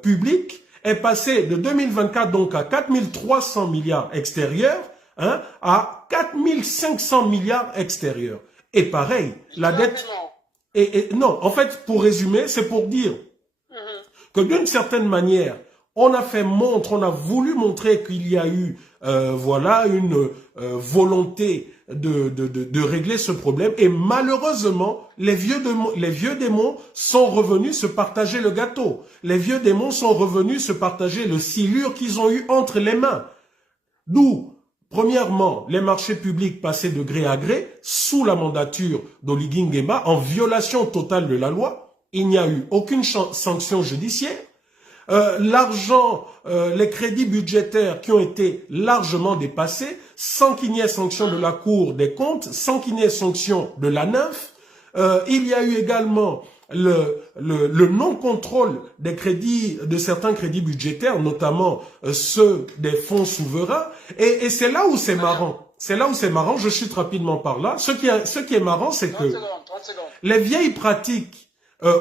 publique est passée de 2024 donc à 4300 milliards extérieurs, hein, à 4500 milliards extérieurs. Et pareil, la dette... non, en fait, pour résumer, c'est pour dire que d'une certaine manière, on a voulu montrer qu'il y a eu, voilà, une volonté de régler ce problème. Et malheureusement, les vieux démons sont revenus se partager le gâteau. Les vieux démons sont revenus se partager le silure qu'ils ont eu entre les mains. D'où, premièrement, les marchés publics passaient de gré à gré sous la mandature d'Oligui Nguema en violation totale de la loi. Il n'y a eu aucune sanction judiciaire. L'argent, les crédits budgétaires qui ont été largement dépassés, sans qu'il n'y ait sanction de la Cour des comptes, sans qu'il n'y ait sanction de la NINF. Il y a eu également le non-contrôle des crédits, de certains crédits budgétaires, notamment ceux des fonds souverains. Et c'est là où c'est marrant. C'est là où c'est marrant, je chute rapidement par là. Ce qui est marrant, c'est que 30 secondes. Les vieilles pratiques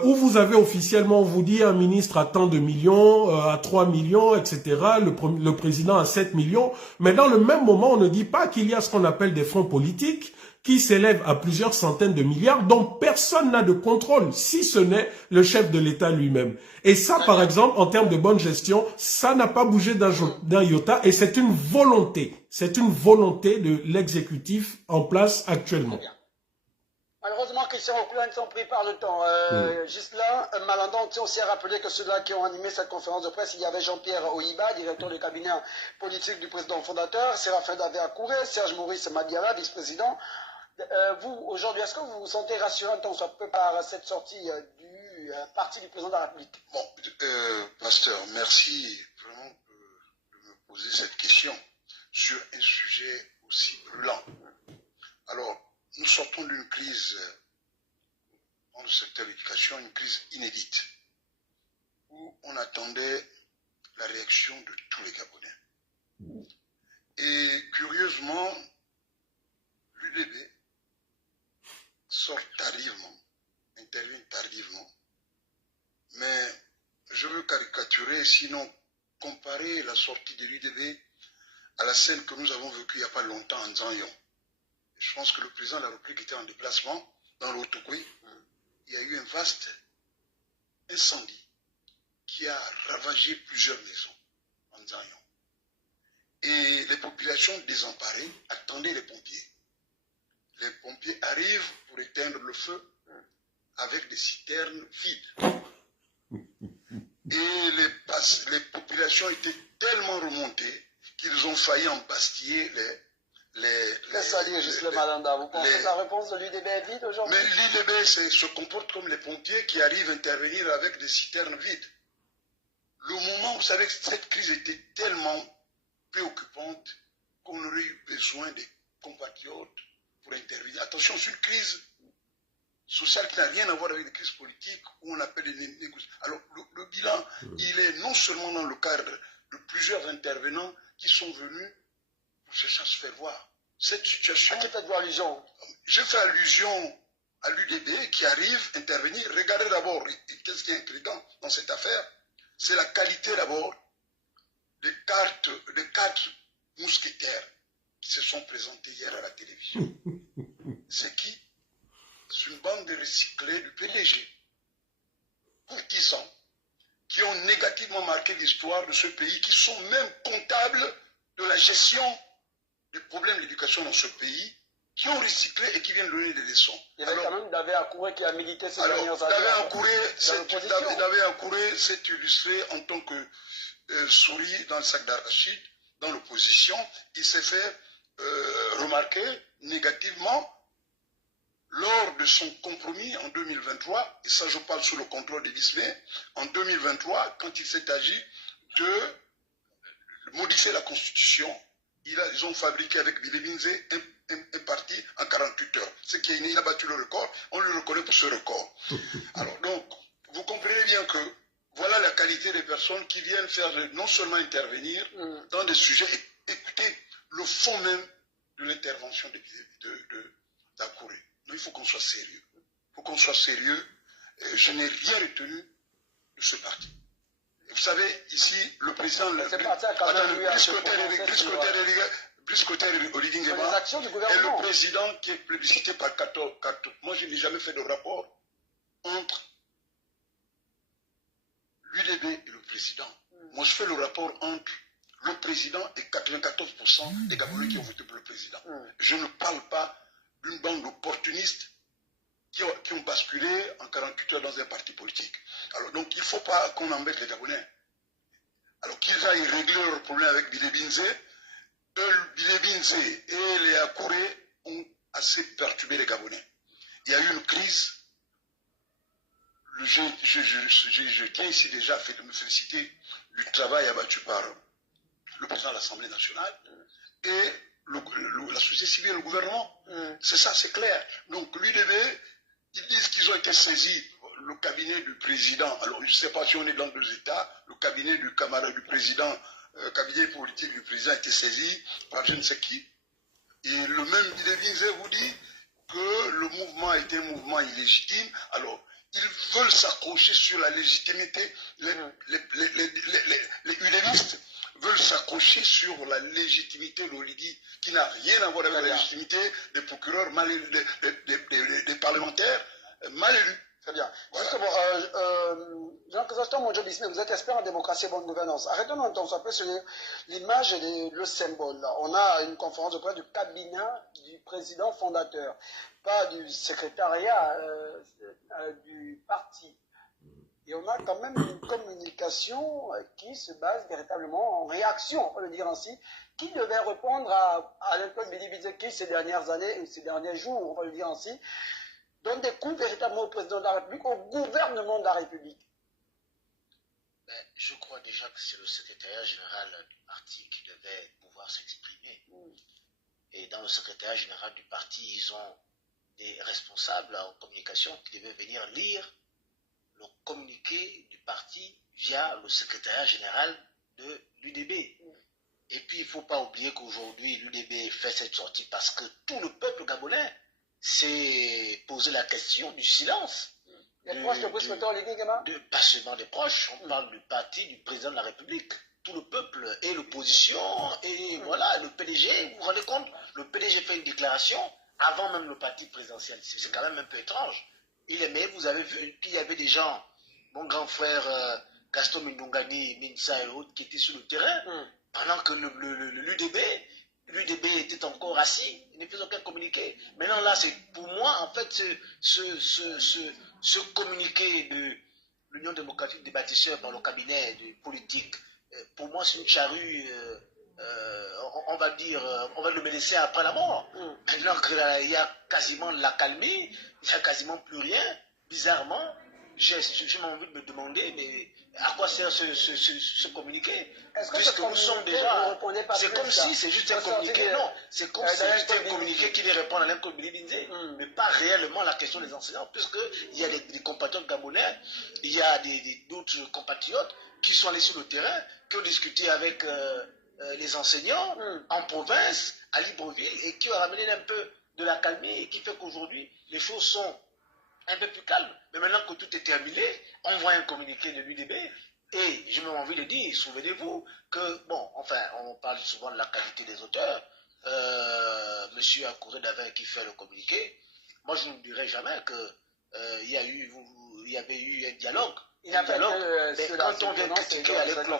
où vous avez officiellement, on vous dit un ministre à tant de millions, à 3 millions, etc., le président à 7 millions, mais dans le même moment, on ne dit pas qu'il y a ce qu'on appelle des fonds politiques qui s'élèvent à plusieurs centaines de milliards dont personne n'a de contrôle, si ce n'est le chef de l'État lui-même. Et ça, par exemple, en termes de bonne gestion, ça n'a pas bougé d'un iota et c'est une volonté de l'exécutif en place actuellement. Malheureusement, Christian Auclin, ils sont pris par le temps. Juste là, Malandon tient aussi à rappeler que ceux-là qui ont animé cette conférence de presse, il y avait Jean-Pierre Oyiba, directeur du cabinet politique du président fondateur, Séraphin Davé-Akouré, Serge Maurice Madiala, vice-président. Vous, aujourd'hui, est-ce que vous vous sentez rassuré tant soit peu par cette sortie du parti du président de la République? Bon, pasteur, merci vraiment de me poser cette question sur un sujet aussi brûlant. Alors, nous sortons d'une crise dans le secteur de l'éducation, une crise inédite, où on attendait la réaction de tous les Gabonais. Et curieusement, l'UDB sort tardivement, intervient tardivement. Mais je veux caricaturer, sinon comparer la sortie de l'UDB à la scène que nous avons vécue il n'y a pas longtemps en Zanyon. Je pense que le président de la République était en déplacement dans le Haut-Tokoui. Il y a eu un vaste incendie qui a ravagé plusieurs maisons en Zanyon. Et les populations désemparées attendaient les pompiers. Les pompiers arrivent pour éteindre le feu avec des citernes vides. Et les populations étaient tellement remontées qu'ils ont failli embastiller Qu'est-ce que ça dit, Gisèle Malanda? Vous pensez que la réponse de l'UDB est vide aujourd'hui? Mais l'UDB se comporte comme les pompiers qui arrivent à intervenir avec des citernes vides. Le moment, vous savez, cette crise était tellement préoccupante qu'on aurait eu besoin des compatriotes pour intervenir. Attention, c'est une crise sociale qui n'a rien à voir avec des crises politiques où on appelle les négociations. Alors, le bilan, il est non seulement dans le cadre de plusieurs intervenants qui sont venus pour chercher à se faire voir. Cette situation... À qui faites-vous allusion? Je fais allusion à l'UDB qui arrive à intervenir. Regardez d'abord, qu'est-ce qui est intriguant dans cette affaire? C'est la qualité d'abord des quatre mousquetaires qui se sont présentés hier à la télévision. C'est qui? C'est une bande de recyclés du PDG, qui ont négativement marqué l'histoire de ce pays, qui sont même comptables de la gestion des problèmes de l'éducation dans ce pays, qui ont recyclé et qui viennent donner des leçons. Il y avait quand même Davé Akouré qui a milité ces dernières années. Davé Akouré s'est illustré en tant que souris dans le sac d'arachide, dans l'opposition. Il s'est fait remarquer négativement lors de son compromis en 2023, et ça je parle sous le contrôle des Bismay, en 2023, quand il s'est agi de modifier la Constitution, ils ont fabriqué avec Billy Binzé un parti en 48 heures. Il a battu le record, on le reconnaît pour ce record. Alors donc, vous comprenez bien que voilà la qualité des personnes qui viennent faire non seulement intervenir dans des sujets, écoutez le fond même de l'intervention d'Akouré. Donc il faut qu'on soit sérieux. Il faut qu'on soit sérieux. Je n'ai rien retenu de ce parti. Vous savez, ici, le président... Brice-Cotter Oligingema est le président qui est plébiscité par 14. Moi, je n'ai jamais fait de rapport entre l'UDB et le président. Moi, je fais le rapport entre le président et 94% des Gabonais qui ont voté pour le président. Je ne parle pas d'une bande d'opportunistes qui ont basculé en 48 heures dans un parti politique. Alors, donc, il ne faut pas qu'on embête les Gabonais. Alors qu'ils aillent régler leurs problèmes avec Billy Binzé, Billy Binzé et les Akouré ont assez perturbé les Gabonais. Il y a eu une crise. Je tiens ici déjà à me féliciter du travail abattu par le président de l'Assemblée nationale et la société civile et le gouvernement. C'est ça, c'est clair. Donc l'UDB, ils disent qu'ils ont été saisis, le cabinet du président, alors je ne sais pas si on est dans deux États, le cabinet du camarade du président, cabinet politique du président a été saisi par je ne sais qui. Et le même Binzé vous dit que le mouvement était un mouvement illégitime. Alors, ils veulent s'accrocher sur la légitimité. Les UDBistes veulent s'accrocher sur la légitimité de l'Oligui, qui n'a rien à voir avec la légitimité des procureurs mal élus, des parlementaires mal élus. Très bien. Voilà. Justement, Jean-Chrysostome Monjo-Bismé, vous êtes expert en démocratie et bonne gouvernance. Arrêtons un peu sur l'image et le symbole. On a une conférence de presse du cabinet du président fondateur, pas du secrétariat du parti. Et on a quand même une communication qui se base véritablement en réaction, on peut le dire ainsi, qui devait répondre à l'école Billy Binzé qui ces dernières années, ces derniers jours, on peut le dire ainsi, donne des coups véritablement au président de la République, au gouvernement de la République. Ben, je crois déjà que c'est le secrétariat général du parti qui devait pouvoir s'exprimer. Et dans le secrétariat général du parti, ils ont des responsables en communication qui devaient venir lire le communiqué du parti via le secrétariat général de l'UDB. Et puis, il ne faut pas oublier qu'aujourd'hui, l'UDB fait cette sortie parce que tout le peuple gabonais s'est posé la question du silence. Les proches de Brice Clotaire Oligui Nguema? Pas seulement des proches, on parle du parti du président de la République. Tout le peuple et l'opposition, et voilà, le PDG, vous vous rendez compte, le PDG fait une déclaration avant même le parti présidentiel. C'est quand même un peu étrange. Mais vous avez vu qu'il y avait des gens, mon grand frère Gaston Mindongani, Minsa et autres, qui étaient sur le terrain, pendant que l'UDB était encore assis, il ne faisait aucun communiqué. Maintenant là, c'est pour moi, en fait, ce communiqué de l'Union démocratique des bâtisseurs par le cabinet de politique, pour moi, c'est une charrue, on va le laisser après la mort. Maintenant qu'il y a quasiment la calmie, il n'y a quasiment plus rien, bizarrement, j'ai envie de me demander, mais à quoi sert ce communiqué? Puisque nous sommes déjà. C'est comme si c'est juste un communiqué. Non, c'est comme si c'est juste un communiqué qui répond à l'Inco Bilibinze, mais pas réellement la question des enseignants, puisqu'il y a des compatriotes gabonais, il y a d'autres compatriotes qui sont allés sur le terrain, qui ont discuté avec les enseignants en province, à Libreville, et qui ont ramené un peu de la calmie, et qui fait qu'aujourd'hui, les choses sont un peu plus calmes. Mais maintenant que tout est terminé, on voit un communiqué de l'UDB, et je me envie de dire, souvenez-vous que, bon, enfin, on parle souvent de la qualité des auteurs, monsieur Akouré Davin qui fait le communiqué, moi je ne dirais jamais qu'il y avait eu un dialogue. Mais quand on vient critiquer à l'école,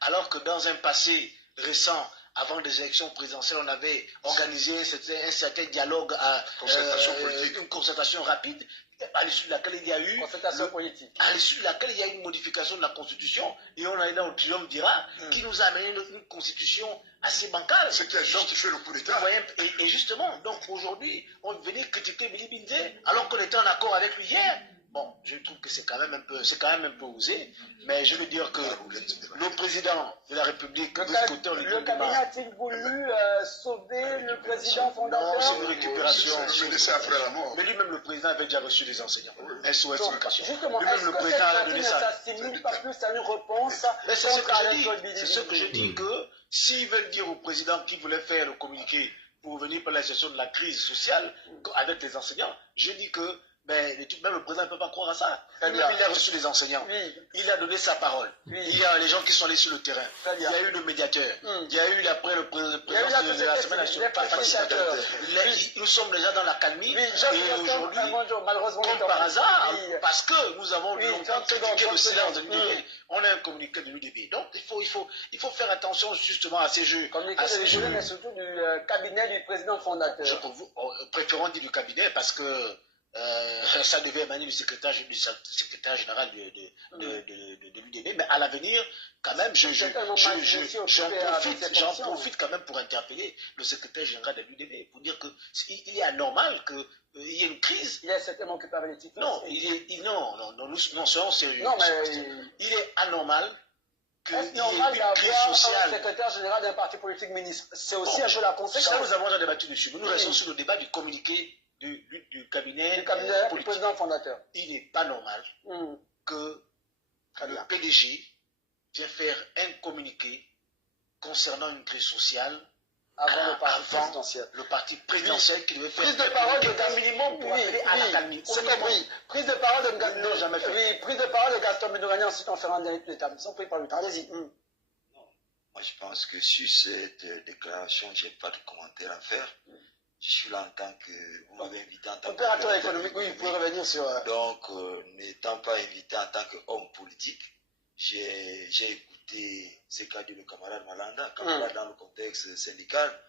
alors que dans un passé récent, avant les élections présidentielles, on avait organisé un certain dialogue, une concertation rapide, à l'issue de laquelle il y a eu une modification de la Constitution, et on a été au triomphe d'Ira, qui nous a amené une Constitution assez bancale. Ce qui a justifié le coup d'État. Et justement, donc aujourd'hui, on venait critiquer Bilibinze, alors qu'on était en accord avec lui hier. Bon, je trouve que c'est quand même un peu osé, mais je veux dire que le président de la République, le cabinet a-t-il voulu sauver le président fondateur? Non, c'est une récupération. Je laissais après la mort. Mais lui-même, le président avait déjà reçu des enseignants. SOS éducation. Justement, est-ce que cette partie ne s'assimile pas plus à une réponse? Mais c'est ce que je dis, que s'ils veulent dire au président qui voulait faire le communiqué pour venir par la gestion de la crise sociale avec les enseignants, je dis que même le président ne peut pas croire à ça. Il a reçu les enseignants. Il a donné sa parole. Il y a les gens qui sont allés sur le terrain. Il y a eu le médiateur. Il y a eu après le président de la semaine nationale. Nous sommes déjà dans la calmie. Et aujourd'hui, comme par hasard, parce que nous avons longtemps critiqué le silence de l'UDB, on a un communiqué de l'UDB. Donc il faut faire attention justement à ces jeux. Communiqué de l'UDB, mais surtout du cabinet du président fondateur. Préférons dire du cabinet parce que ça devait émaner du secrétaire général de l'UDB, mais à l'avenir, quand même, j'en profite quand même pour interpeller le secrétaire général de l'UDB, pour dire qu'il est anormal qu'il y ait une crise. Il est certainement occupé avec les titres. Non, nous serons sérieux. Non, mais il est anormal qu'il y ait une crise sociale. Un secrétaire général d'un parti politique ministre, c'est aussi un peu la conséquence. Ça, nous avons déjà débattu dessus. Nous restons sur le débat du communiqué du cabinet du président fondateur. Il n'est pas normal que le PDG vienne faire un communiqué concernant une crise sociale avant le parti présidentiel qui devait faire prise de parole de minimum pour appeler à la calmie. C'est compris. Prise de parole de prise de parole de Gaston Mindongani, ensuite on fera un dernier étape. Sans pris par le temps. Allez-y. Non, moi je pense que sur cette déclaration, je n'ai pas de commentaire à faire. Je suis là en tant que... Vous m'avez invité en tant opérateur économique, oui, vous pouvez revenir sur... Donc, n'étant pas invité en tant qu'homme politique, j'ai écouté ce qu'a dit le camarade Malanda, dans le contexte syndical,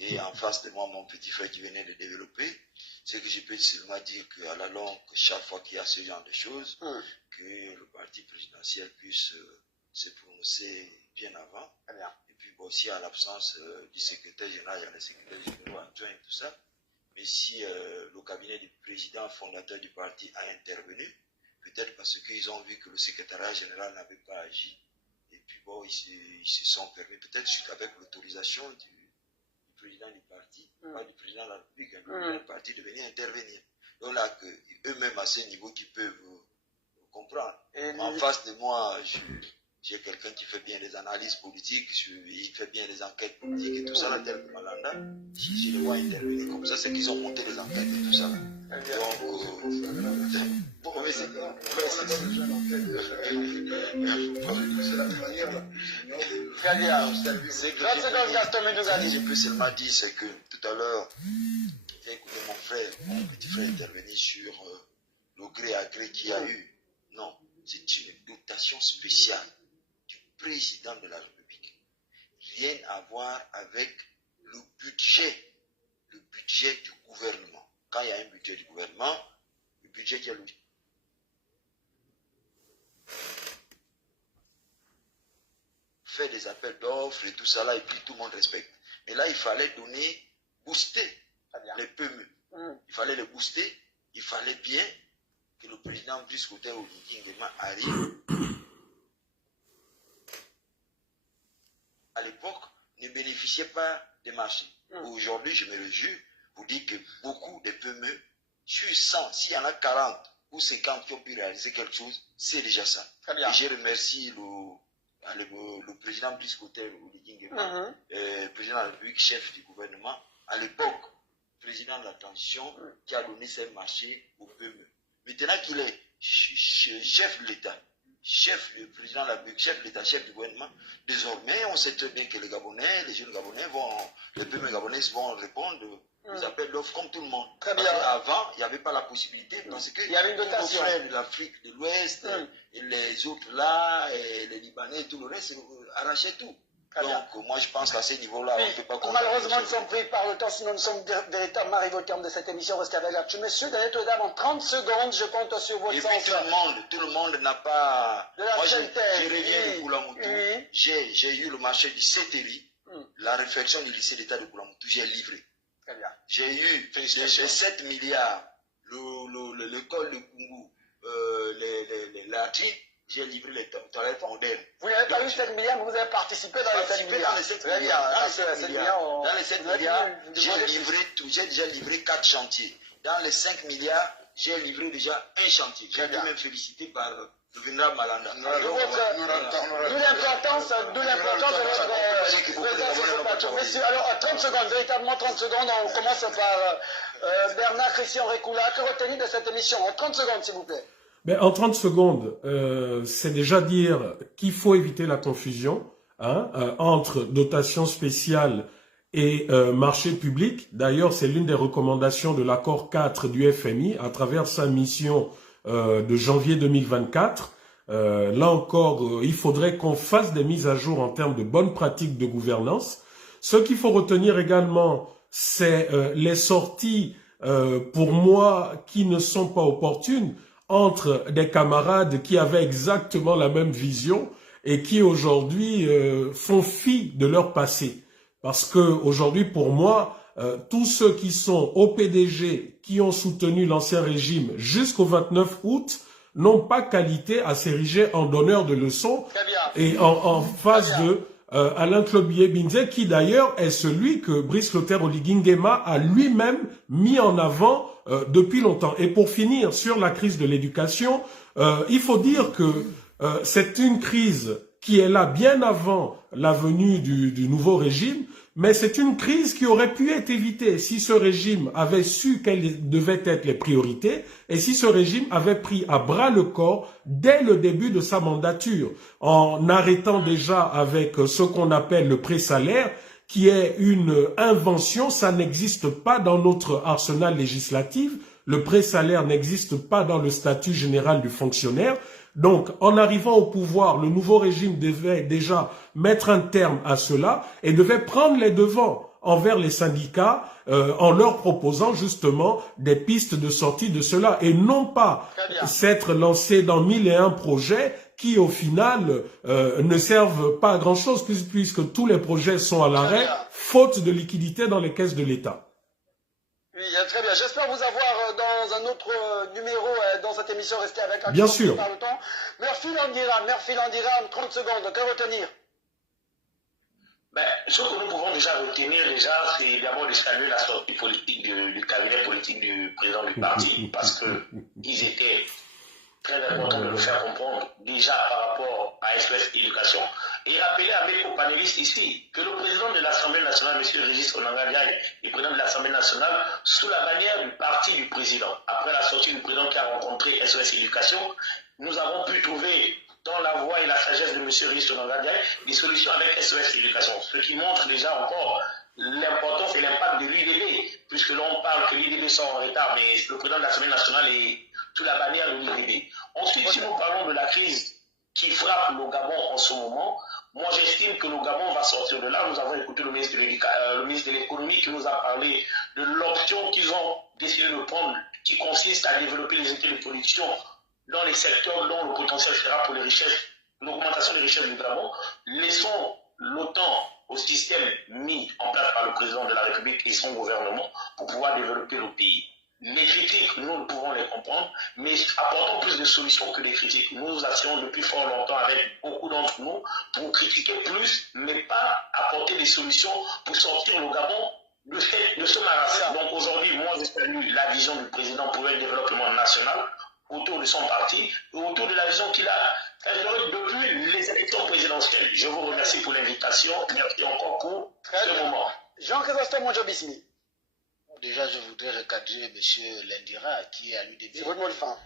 et en face de moi, mon petit frère qui venait de développer. Ce que je peux seulement dire qu'à la longue, chaque fois qu'il y a ce genre de choses, que le parti présidentiel puisse se prononcer bien avant. Et puis bon, aussi à l'absence du secrétaire général, il y a le secrétaire général adjoint et tout ça. Mais si le cabinet du président fondateur du parti a intervenu, peut-être parce qu'ils ont vu que le secrétariat général n'avait pas agi. Et puis bon, ils se sont permis, peut-être avec l'autorisation du président du parti, pas du président de la République, le parti de venir intervenir. Donc là, eux-mêmes à ce niveau qui peuvent comprendre. En face de moi, j'ai quelqu'un qui fait bien les analyses politiques, il fait bien les enquêtes politiques et tout ça, là, tel que Malanda. Si je les vois intervenir comme ça, c'est qu'ils ont monté les enquêtes et tout ça. Là. Donc, bon, mais c'est la manière. Très bien. Je peux seulement dire, c'est que tout à l'heure, j'ai écouté mon petit frère intervenir sur le gré à gré qu'il y a eu. Non, c'est une dotation spéciale du président de la République. Rien à voir avec le budget du gouvernement. Quand il y a un budget du gouvernement, le budget qui est le fait des appels d'offres et tout ça là, et puis tout le monde respecte. Mais là, il fallait booster les PME. Il fallait les booster, il fallait bien que le président Brice Clotaire Oligui Nguema arrive. À l'époque, ne bénéficiait pas des marchés. Aujourd'hui, je me réjouis pour dire que beaucoup de PME, sur 100, s'il y en a 40 ou 50 qui ont pu réaliser quelque chose, c'est déjà ça. Et je remercie le président Brice Clotaire Oligui Nguema, président de la République, chef du gouvernement, à l'époque, président de la transition, qui a donné ces marchés aux PME. Maintenant qu'il est chef de l'État, le président de la République, chef de l'État, chef du gouvernement, désormais, on sait très bien que les jeunes Gabonais les PME Gabonais vont répondre aux appels d'offres comme tout le monde. Très bien. Avant, il n'y avait pas la possibilité, parce que nos frères de l'Afrique de l'Ouest, et les autres là, et les Libanais, et tout le reste, arrachaient tout. Donc, moi, je pense qu'à ce niveau-là, on ne peut pas comprendre. Malheureusement, nous sommes pris par le temps, sinon nous sommes véritablement arrivés au terme de cette émission. Restez avec l'actu. Messieurs, dernier tour d'âme en 30 secondes, je compte sur votre sens. Tout le monde n'a pas. Moi, je reviens de Boulamoutou. J'ai eu le marché du CETERI, la réflexion du lycée d'État de Boulamoutou, j'ai livré. Très bien. J'ai eu les 7 milliards, l'école de Kungu, l'ATI. J'ai livré les toilettes modernes. Vous n'avez pas eu 7 milliards, mais vous avez participé dans les 7 milliards. Dans les 7 milliards, j'ai déjà livré 4 chantiers. Dans les 5 milliards, j'ai livré déjà un chantier. J'ai été même félicité par le vénérable Malanda. D'où l'importance de votre présence sur ce plateau. Messieurs, alors 30 secondes, véritablement 30 secondes. On commence par Bernard Christian Récoula. Que retenir de cette émission? En 30 secondes, s'il vous plaît. Mais en 30 secondes, c'est déjà dire qu'il faut éviter la confusion entre dotation spéciale et marché public. D'ailleurs, c'est l'une des recommandations de l'accord 4 du FMI à travers sa mission de janvier 2024. Là encore, il faudrait qu'on fasse des mises à jour en termes de bonnes pratiques de gouvernance. Ce qu'il faut retenir également, c'est les sorties, pour moi, qui ne sont pas opportunes, entre des camarades qui avaient exactement la même vision et qui aujourd'hui font fi de leur passé. Parce que aujourd'hui, pour moi, tous ceux qui sont au PDG, qui ont soutenu l'ancien régime jusqu'au 29 août, n'ont pas qualité à s'ériger en donneur de leçons et en face de Alain Klobié-Binze, qui d'ailleurs est celui que Brice Clotaire Oligui Nguema a lui-même mis en avant depuis longtemps. Et pour finir sur la crise de l'éducation, il faut dire que c'est une crise qui est là bien avant la venue du nouveau régime, mais c'est une crise qui aurait pu être évitée si ce régime avait su quelles devaient être les priorités et si ce régime avait pris à bras le corps dès le début de sa mandature, en arrêtant déjà avec ce qu'on appelle le pré-salaire, qui est une invention. Ça n'existe pas dans notre arsenal législatif. Le pré-salaire n'existe pas dans le statut général du fonctionnaire. Donc, en arrivant au pouvoir, le nouveau régime devait déjà mettre un terme à cela et devait prendre les devants envers les syndicats en leur proposant justement des pistes de sortie de cela et non pas s'être lancé dans 1001 projets qui au final ne servent pas à grand chose puisque tous les projets sont à l'arrêt faute de liquidité dans les caisses de l'État. Oui, très bien. J'espère vous avoir dans un autre numéro dans cette émission. Restez avec Action. Bien sûr. Murphy Landiram, 30 secondes, que retenir? ce que nous pouvons déjà retenir, c'est d'abord de saluer la sortie politique du cabinet politique du président du parti, parce qu'ils étaient très importants de le faire comprendre déjà par rapport à SOS Éducation, et rappeler à mes co-panélistes ici que le président de l'Assemblée nationale, M. Régis Onanga Ndiaye, le président de l'Assemblée nationale, sous la bannière du parti du président, après la sortie du président qui a rencontré SOS Éducation, nous avons pu trouver dans la voix et la sagesse de M. Régis Onanga Ndiaye des solutions avec SOS Éducation, ce qui montre déjà encore l'importance et l'impact de l'UDB, puisque l'on parle que l'UDB sont en retard, mais le président de l'Assemblée nationale est sous la bannière de l'UDB. Ensuite, si nous parlons de la crise qui frappe le Gabon en ce moment, moi j'estime que le Gabon va sortir de là. Nous avons écouté le ministre de l'économie qui nous a parlé de l'option qu'ils ont décidé de prendre, qui consiste à développer les unités de production dans les secteurs dont le potentiel sera pour les richesses, l'augmentation des richesses du Gabon. Laissons l'OTAN au système mis en place par le président de la République et son gouvernement pour pouvoir développer le pays. Les critiques, nous pouvons les comprendre, mais apportons plus de solutions que des critiques. Nous assurons depuis fort longtemps avec beaucoup d'entre nous pour critiquer plus, mais pas apporter des solutions pour sortir le Gabon de ce marasme. Donc aujourd'hui, moi je salue la vision du président pour le développement national autour de son parti et autour de la vision qu'il a depuis les élections présidentielles. Je vous remercie pour l'invitation. Merci encore pour ce moment. Jean-Chrysostome Mondjobismi. Déjà, je voudrais recadrer M. Lendira, qui est à l'UDB. C'est votre mot de fin.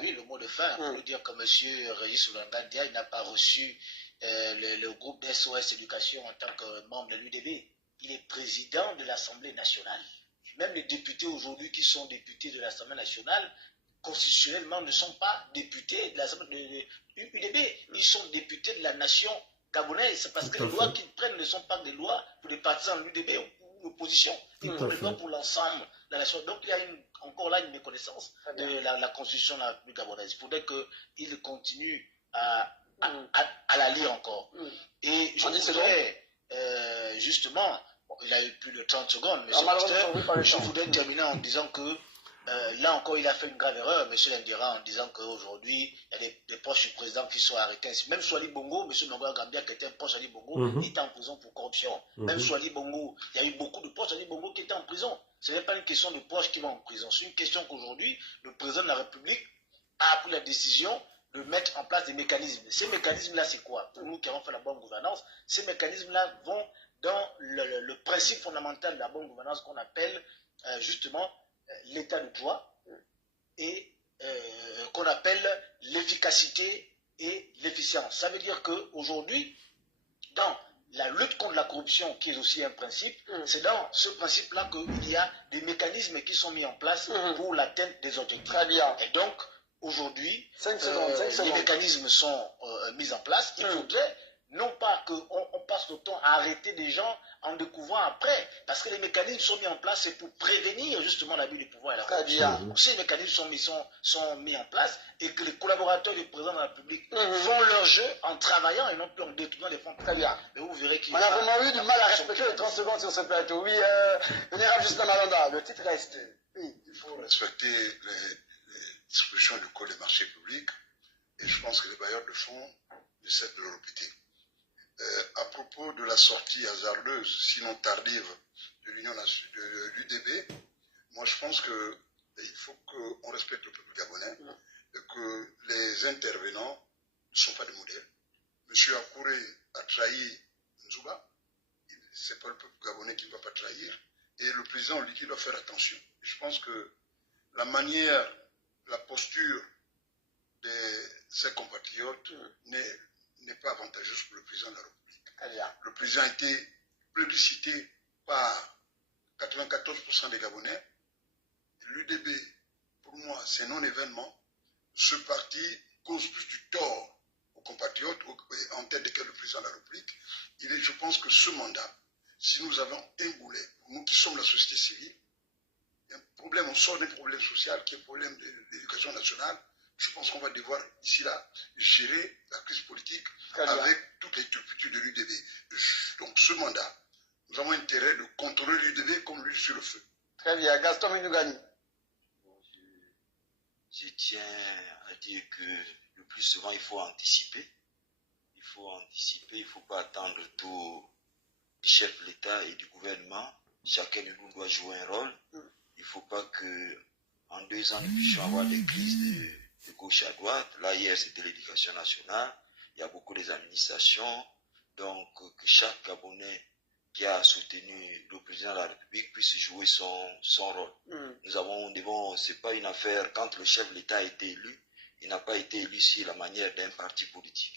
Oui, le mot de fin, pour dire que M. Régis Onanga Ndiaye n'a pas reçu le groupe d'SOS Éducation en tant que membre de l'UDB. Il est président de l'Assemblée nationale. Même les députés aujourd'hui qui sont députés de l'Assemblée nationale, constitutionnellement, ne sont pas députés de l'Assemblée de l'UDB. Ils sont députés de la nation gabonaise. C'est parce que les lois qu'ils prennent ne sont pas des lois pour les partisans de l'UDB ou l'opposition. Ils prennent des lois pour l'ensemble de la nation. Donc il y a encore là une méconnaissance de la constitution de la République gabonaise. Il faudrait qu'ils continuent à la lire encore. Et je voudrais justement, il a eu plus de 30 secondes, mais je voudrais terminer en disant que là encore, il a fait une grave erreur, M. Lendira, en disant qu'aujourd'hui, il y a des proches du président qui sont arrêtés. Même Swali Bongo, M. Nongo Gambia, qui était un proche d'Ali Bongo, il était en prison pour corruption. Même Swali Bongo, il y a eu beaucoup de proches d'Ali Bongo qui étaient en prison. Ce n'est pas une question de proches qui vont en prison. C'est une question qu'aujourd'hui, le président de la République a pris la décision de mettre en place des mécanismes. Ces mécanismes-là, c'est quoi? Pour nous qui avons fait la bonne gouvernance, ces mécanismes-là vont dans le principe fondamental de la bonne gouvernance qu'on appelle justement l'état de droit et qu'on appelle l'efficacité et l'efficience. Ça veut dire qu'aujourd'hui, dans la lutte contre la corruption, qui est aussi un principe, c'est dans ce principe-là qu'il y a des mécanismes qui sont mis en place pour l'atteinte des objectifs. Très bien. Et donc, aujourd'hui, 5 secondes. Les mécanismes sont mis en place. Il faudrait non pas qu'on passe le temps à arrêter des gens en découvrant après, parce que les mécanismes sont mis en place, c'est pour prévenir justement l'abus du pouvoir et la corruption. Si les mécanismes sont mis en place et que les collaborateurs du président de la République font leur jeu en travaillant et non plus en détournant les fonds. Très bien. Mais vous verrez qu'il on a vraiment eu du mal à respecter les 30 secondes sur ce plateau. Oui, Vénérable Justin Malanda, le titre reste. Oui. Il faut respecter les dispositions du Code des marchés publics et je pense que les bailleurs de fonds essaient de le répéter. À propos de la sortie hasardeuse, sinon tardive, de l'UDB, moi je pense qu'il faut qu'on respecte le peuple gabonais et que les intervenants ne sont pas des modèles. M. Akouré a trahi Nzouba, c'est pas le peuple gabonais qui ne va pas trahir, et le président lui dit doit faire attention. Je pense que la manière, la posture de ses compatriotes n'est pas avantageuse pour le président de la République. Le président a été plébiscité par 94% des Gabonais. L'UDB, pour moi, c'est un non-événement. Ce parti cause plus du tort aux compatriotes, en tête desquels le président de la République. Je pense que ce mandat, si nous avons un boulet, nous qui sommes la société civile, un problème, on sort d'un problème social qui est le problème de l'éducation nationale. Je pense qu'on va devoir, ici là, gérer la crise politique avec toutes les turpitudes de l'UDB. Donc ce mandat, nous avons intérêt de contrôler l'UDB comme l'huile sur le feu. Très bien. Gaston Minougani. Je tiens à dire que le plus souvent, il faut anticiper. Il faut anticiper, il ne faut pas attendre tout du chef de l'État et du gouvernement. Chacun de nous doit jouer un rôle. Il ne faut pas que en 2 ans, nous puissions avoir des crises de gauche à droite. Là, hier, c'était l'éducation nationale. Il y a beaucoup des administrations. Donc, que chaque Gabonais qui a soutenu le président de la République puisse jouer son rôle. C'est pas une affaire, quand le chef de l'État a été élu, il n'a pas été élu sur la manière d'un parti politique.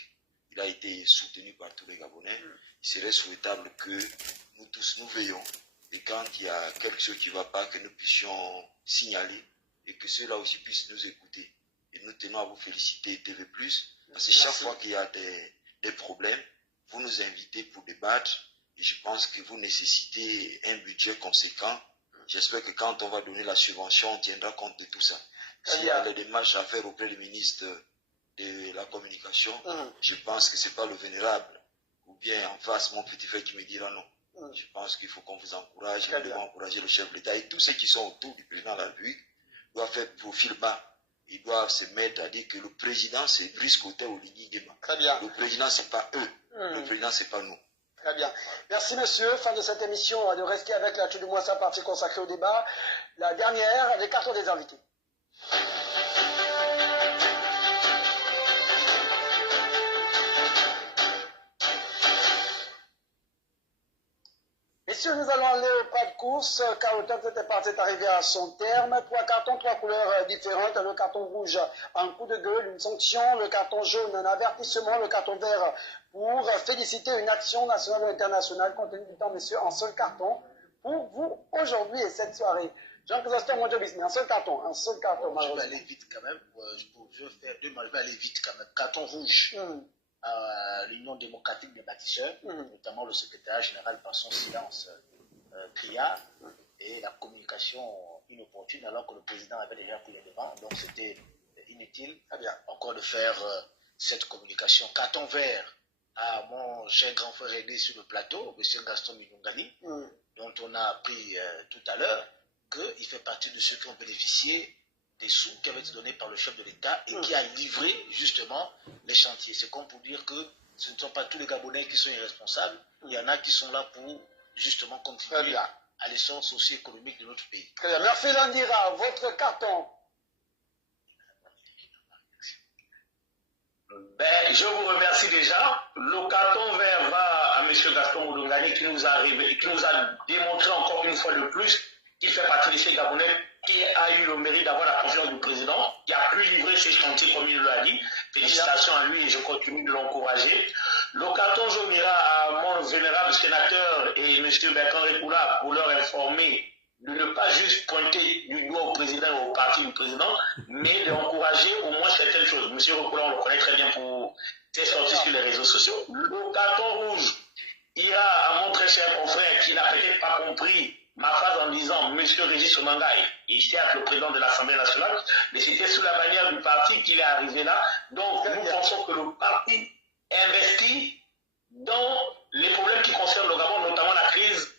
Il a été soutenu par tous les Gabonais. Il serait souhaitable que nous tous nous veillons. Et quand il y a quelque chose qui ne va pas, que nous puissions signaler et que ceux-là aussi puissent nous écouter. Et nous tenons à vous féliciter TV+, parce que chaque fois qu'il y a des problèmes, vous nous invitez pour débattre. Et je pense que vous nécessitez un budget conséquent. J'espère que quand on va donner la subvention, on tiendra compte de tout ça. S'il y a des démarches à faire auprès du ministre de la communication, je pense que ce n'est pas le vénérable. Ou bien en face, mon petit frère qui me dira non. Je pense qu'il faut qu'on vous encourage, nous devons encourager le chef de l'État et tous ceux qui sont autour du président de la République doivent faire profil bas. Ils doivent se mettre à dire que le président c'est Brice Clotaire Oligui Nguema. Très bien. Le président c'est pas eux, le président c'est pas nous. Très bien. Merci monsieur. Fin de cette émission de Rester avec la Tout du mois, sa partie consacrée au débat. La dernière, les cartons des invités. Messieurs, nous allons aller au pas de course, car le temps de cette partie est arrivé à son terme. 3 cartons, 3 couleurs différentes. Le carton rouge, un coup de gueule, une sanction. Le carton jaune, un avertissement. Le carton vert, pour féliciter une action nationale ou internationale. Compte tenu du temps, messieurs, un seul carton pour vous aujourd'hui et cette soirée. Jean-Christophe Monjobis, mais un seul carton. Je vais aller vite quand même. Je vais faire 2 matchs, je vais aller vite quand même. Carton rouge. À l'Union démocratique des bâtisseurs, notamment le secrétaire général par son silence criard et la communication inopportune alors que le président avait déjà pris les devants. Donc c'était inutile encore de faire cette communication. Carton vert à mon cher grand frère aidé sur le plateau, M. Gaston Minungani, dont on a appris tout à l'heure qu'il fait partie de ceux qui ont bénéficié des sous qui avaient été donnés par le chef de l'État et qui a livré justement les chantiers. C'est comme pour dire que ce ne sont pas tous les Gabonais qui sont irresponsables. Il y en a qui sont là pour justement contribuer à l'essor socio-économique de notre pays. Très bien. Merci Landira. Votre carton. Je vous remercie déjà. Le carton vert va à M. Gaston Moudongani qui nous a démontré encore une fois de plus qu'il fait partie de ces Gabonais qui a eu le mérite d'avoir la confiance du président, qui a pu livrer ses chantiers comme il l'a dit. Félicitations à lui et je continue de l'encourager. Le carton jaune ira à mon vénérable sénateur et M. Bertrand Repoula pour leur informer de ne pas juste pointer du doigt au président ou au parti du président, mais d'encourager au moins certaines choses. M. Repoula, on le connaît très bien pour ses sorties sur les réseaux sociaux. Le carton rouge ira à mon très cher confrère qui n'a peut-être pas compris ma phrase en disant M. Régis Somangaï, et certes le président de l'Assemblée nationale, mais c'était sous la bannière du parti qu'il est arrivé là. Donc nous pensons que le parti investit dans les problèmes qui concernent le Gabon, notamment la crise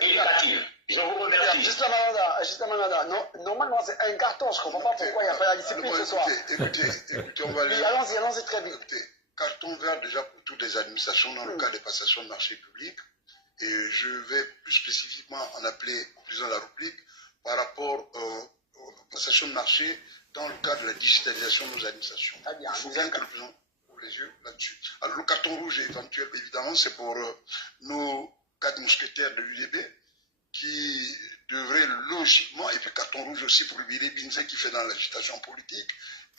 éducative. Je vous remercie. Justement, normalement c'est un carton, je ne comprends pas pourquoi il n'y a pas la discipline ce soir. Écoutez, on va aller. Allons-y très vite. Écoutez, carton vert déjà pour toutes les administrations dans le cas des passations de marché public. Et je vais plus spécifiquement en appeler au président de la République par rapport aux passations de marché dans le cadre de la digitalisation de nos administrations. Il faut bien que le président ouvre les yeux là-dessus. Alors le carton rouge éventuel, évidemment, c'est pour nos 4 mousquetaires de l'UDB qui devraient logiquement, et puis carton rouge aussi pour Billy Binze qui fait dans l'agitation politique,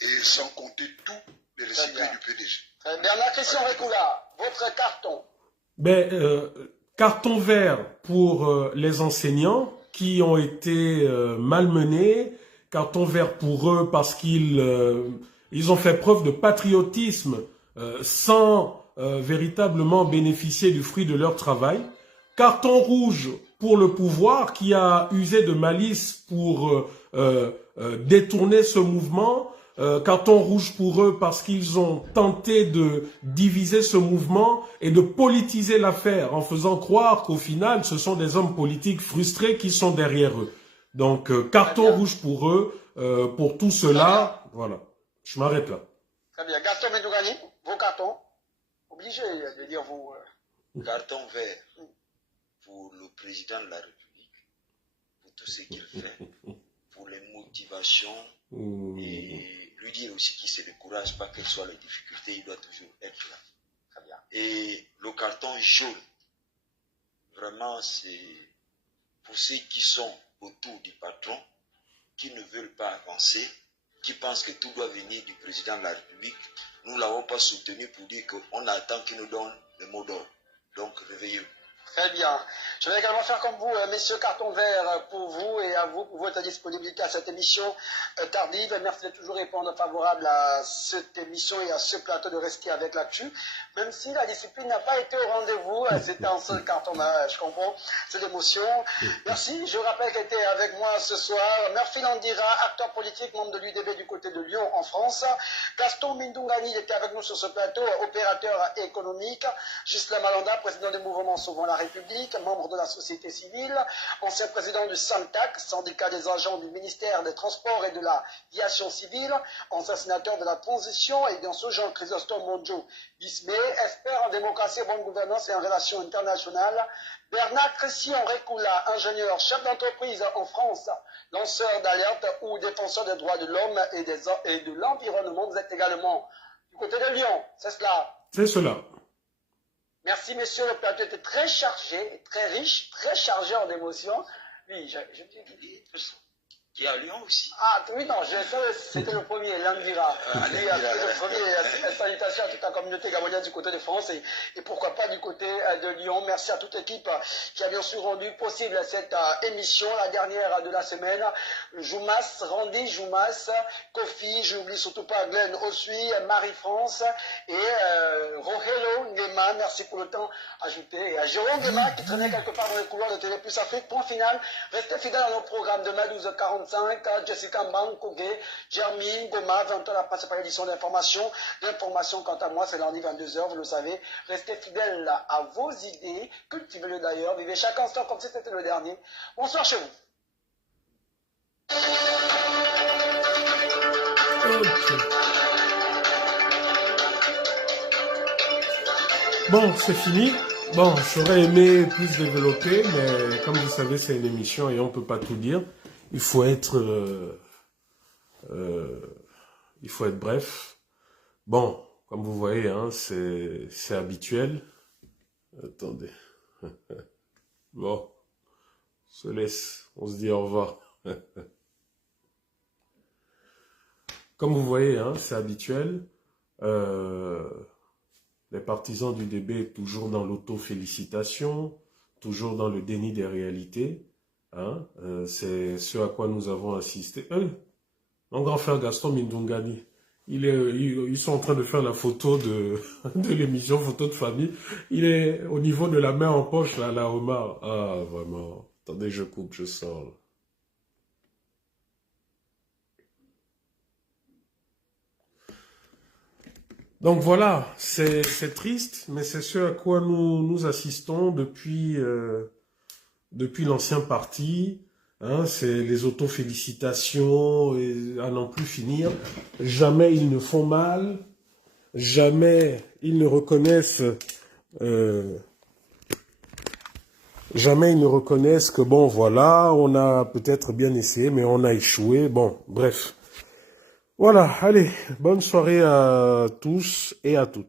et sans compter tous les récipients du PDG. Bernard Christian Repoula, votre carton. Carton vert pour les enseignants qui ont été malmenés, carton vert pour eux parce qu'ils ont fait preuve de patriotisme sans véritablement bénéficier du fruit de leur travail. Carton rouge pour le pouvoir qui a usé de malice pour détourner ce mouvement. Carton rouge pour eux parce qu'ils ont tenté de diviser ce mouvement et de politiser l'affaire en faisant croire qu'au final, ce sont des hommes politiques frustrés qui sont derrière eux. Donc, carton rouge pour eux, pour tout cela. Voilà, je m'arrête là. Très bien. Gaston Mendougani, vos cartons. Obligé de dire vous. carton vert pour le président de la République, pour tout ce qu'il fait, pour les motivations, et lui dire aussi qu'il ne se décourage pas, quelles soient les difficultés, il doit toujours être là. Très bien. Et le carton jaune, vraiment, c'est pour ceux qui sont autour du patron, qui ne veulent pas avancer, qui pensent que tout doit venir du président de la République. Nous ne l'avons pas soutenu pour dire qu'on attend qu'il nous donne le mot d'ordre. Donc, réveillez-vous. Très bien. Je vais également faire comme vous, messieurs, carton vert pour vous et à vous pour votre disponibilité à cette émission tardive. Merci de toujours répondre favorable à cette émission et à ce plateau de Rester avec l'actu. Même si la discipline n'a pas été au rendez-vous, c'était un seul carton, je comprends, c'est l'émotion. Merci. Je rappelle qu'était avec moi ce soir Murphy Landira, acteur politique, membre de l'UDB du côté de Lyon en France. Gaston Mindungani était avec nous sur ce plateau, opérateur économique. Gisela Malanda, président du mouvement Sauvons la République, membre de la société civile, ancien président du SAMTAC, syndicat des agents du ministère des Transports et de l'aviation civile, ancien sénateur de la transition, et bien sûr Jean-Chrysostome Monjo Bismé, expert en démocratie, bonne gouvernance et en relations internationales. Bernard Christian Recoula, ingénieur, chef d'entreprise en France, lanceur d'alerte ou défenseur des droits de l'homme et de l'environnement. Vous êtes également du côté de Lyon, c'est cela? C'est cela. Merci, messieurs. Le plateau était très chargé, très riche, très chargé en émotions. Oui, je me dis... Qui est à Lyon aussi. Ah, oui, non, c'était le premier, Landira. Le premier, salutations à toute la communauté gabonaise du côté de France et pourquoi pas du côté de Lyon. Merci à toute l'équipe qui a bien sûr rendu possible cette émission, la dernière de la semaine. Joumas, Randy Joumas, Kofi, je n'oublie surtout pas Glenn Osui, Marie-France et Rogelio Ngema, merci pour le temps ajouté. Et à Jérôme Ngema qui traînait quelque part dans les couloirs de Télé Plus Afrique. Point final, restez fidèles à nos programmes demain 12h45. Jessica Mbang, Kogé, Jeremy, Goma, 20h la principale édition d'information. L'information, quant à moi, c'est lundi 22h, vous le savez. Restez fidèles à vos idées, cultivez-le d'ailleurs, vivez chaque instant comme si c'était le dernier. Bonsoir chez vous. Okay. Bon, c'est fini. Bon, j'aurais aimé plus développer, mais comme vous savez, c'est une émission et on ne peut pas tout dire. Il faut être bref. Bon, comme vous voyez, hein, c'est habituel. Attendez. Bon, on se laisse. On se dit au revoir. Comme vous voyez, hein, c'est habituel. Les partisans du DB toujours dans l'auto-félicitation, toujours dans le déni des réalités. Hein, c'est ce à quoi nous avons assisté. Mon grand frère Gaston Mindungani, ils sont en train de faire la photo de l'émission Photo de famille. Il est au niveau de la main en poche, là, la Omar. Ah, vraiment. Attendez, je coupe, je sors. Là. Donc voilà, c'est triste, mais c'est ce à quoi nous assistons depuis l'ancien parti. Hein, c'est les auto-félicitations à n'en plus finir. Jamais ils ne font mal, jamais ils ne reconnaissent que bon voilà, on a peut-être bien essayé, mais on a échoué. Bon, bref. Voilà, allez, bonne soirée à tous et à toutes.